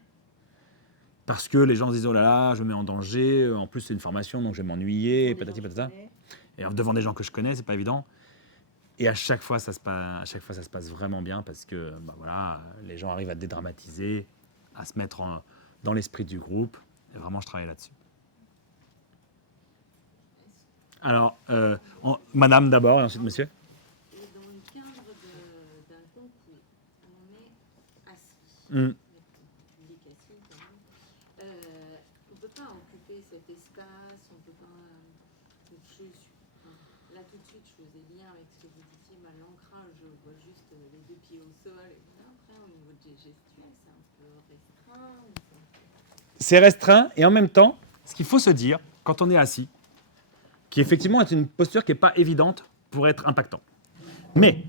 parce que les gens se disent « oh là là, je me mets en danger, en plus c'est une formation, donc je vais m'ennuyer, patati patata ». Et devant des gens que je connais, c'est pas évident. Et à chaque fois, ça se passe vraiment bien, parce que voilà, les gens arrivent à dédramatiser, à se mettre dans l'esprit du groupe. Et vraiment, je travaille là-dessus. Alors, madame d'abord, et ensuite monsieur. Et dans le cadre d'un concours, on est assis. Mm. Public assis, quand même. On ne peut pas occuper cet espace, on ne peut pas. Là, tout de suite, je faisais lien avec ce que vous disiez, l'ancrage, je vois juste les deux pieds au sol. Et après, au niveau de gestuelle, c'est un peu restreint. C'est restreint, et en même temps, ce qu'il faut se dire, quand on est assis, qui effectivement est une posture qui n'est pas évidente pour être impactant. Mais,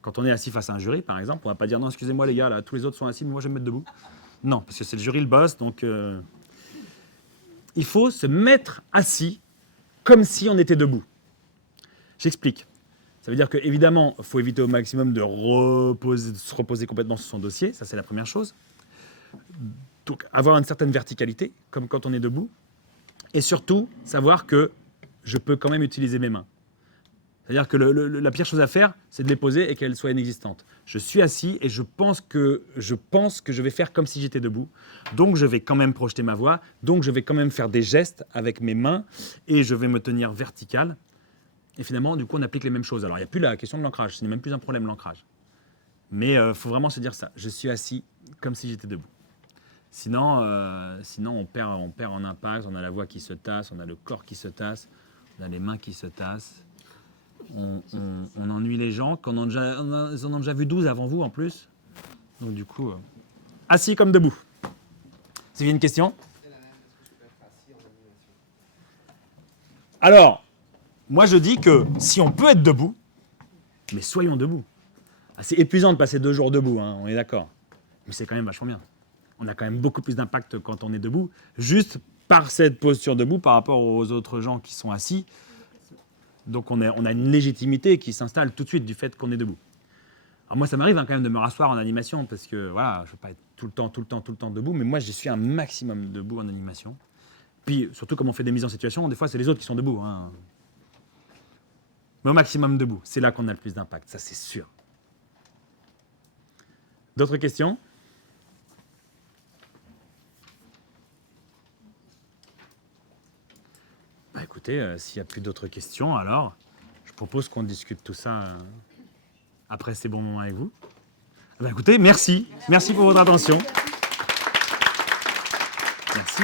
quand on est assis face à un jury, par exemple, on ne va pas dire « non, excusez-moi les gars, là, tous les autres sont assis, mais moi je vais me mettre debout ». Non, parce que c'est le jury le boss, donc il faut se mettre assis comme si on était debout. J'explique. Ça veut dire qu'évidemment, il faut éviter au maximum de se reposer complètement sur son dossier, ça c'est la première chose. Donc, avoir une certaine verticalité, comme quand on est debout, et surtout, savoir que je peux quand même utiliser mes mains. C'est-à-dire que la pire chose à faire, c'est de les poser et qu'elles soient inexistantes. Je suis assis et je pense que je vais faire comme si j'étais debout. Donc, je vais quand même projeter ma voix. Donc, je vais quand même faire des gestes avec mes mains et je vais me tenir vertical. Et finalement, du coup, on applique les mêmes choses. Alors, il n'y a plus la question de l'ancrage. Ce n'est même plus un problème, l'ancrage. Mais il faut vraiment se dire ça. Je suis assis comme si j'étais debout. Sinon, on perd en impact. On a la voix qui se tasse, on a le corps qui se tasse, on a les mains qui se tassent. On ennuie les gens, ils en ont déjà vu 12 avant vous en plus. Donc du coup, assis comme debout. C'est une question? Alors, moi je dis que si on peut être debout, mais soyons debout. C'est épuisant de passer 2 jours debout, hein, on est d'accord. Mais c'est quand même vachement bien. On a quand même beaucoup plus d'impact quand on est debout, juste par cette posture debout par rapport aux autres gens qui sont assis. Donc on a une légitimité qui s'installe tout de suite du fait qu'on est debout. Alors moi, ça m'arrive quand même de me rasseoir en animation parce que voilà, je ne veux pas être tout le temps debout, mais moi, je suis un maximum debout en animation. Puis surtout, comme on fait des mises en situation, des fois, c'est les autres qui sont debout. Hein. Mais au maximum debout, c'est là qu'on a le plus d'impact, ça c'est sûr. D'autres questions? Bah écoutez, s'il n'y a plus d'autres questions, alors je propose qu'on discute tout ça après ces bons moments avec vous. Bah écoutez, merci. Merci pour votre attention. Merci.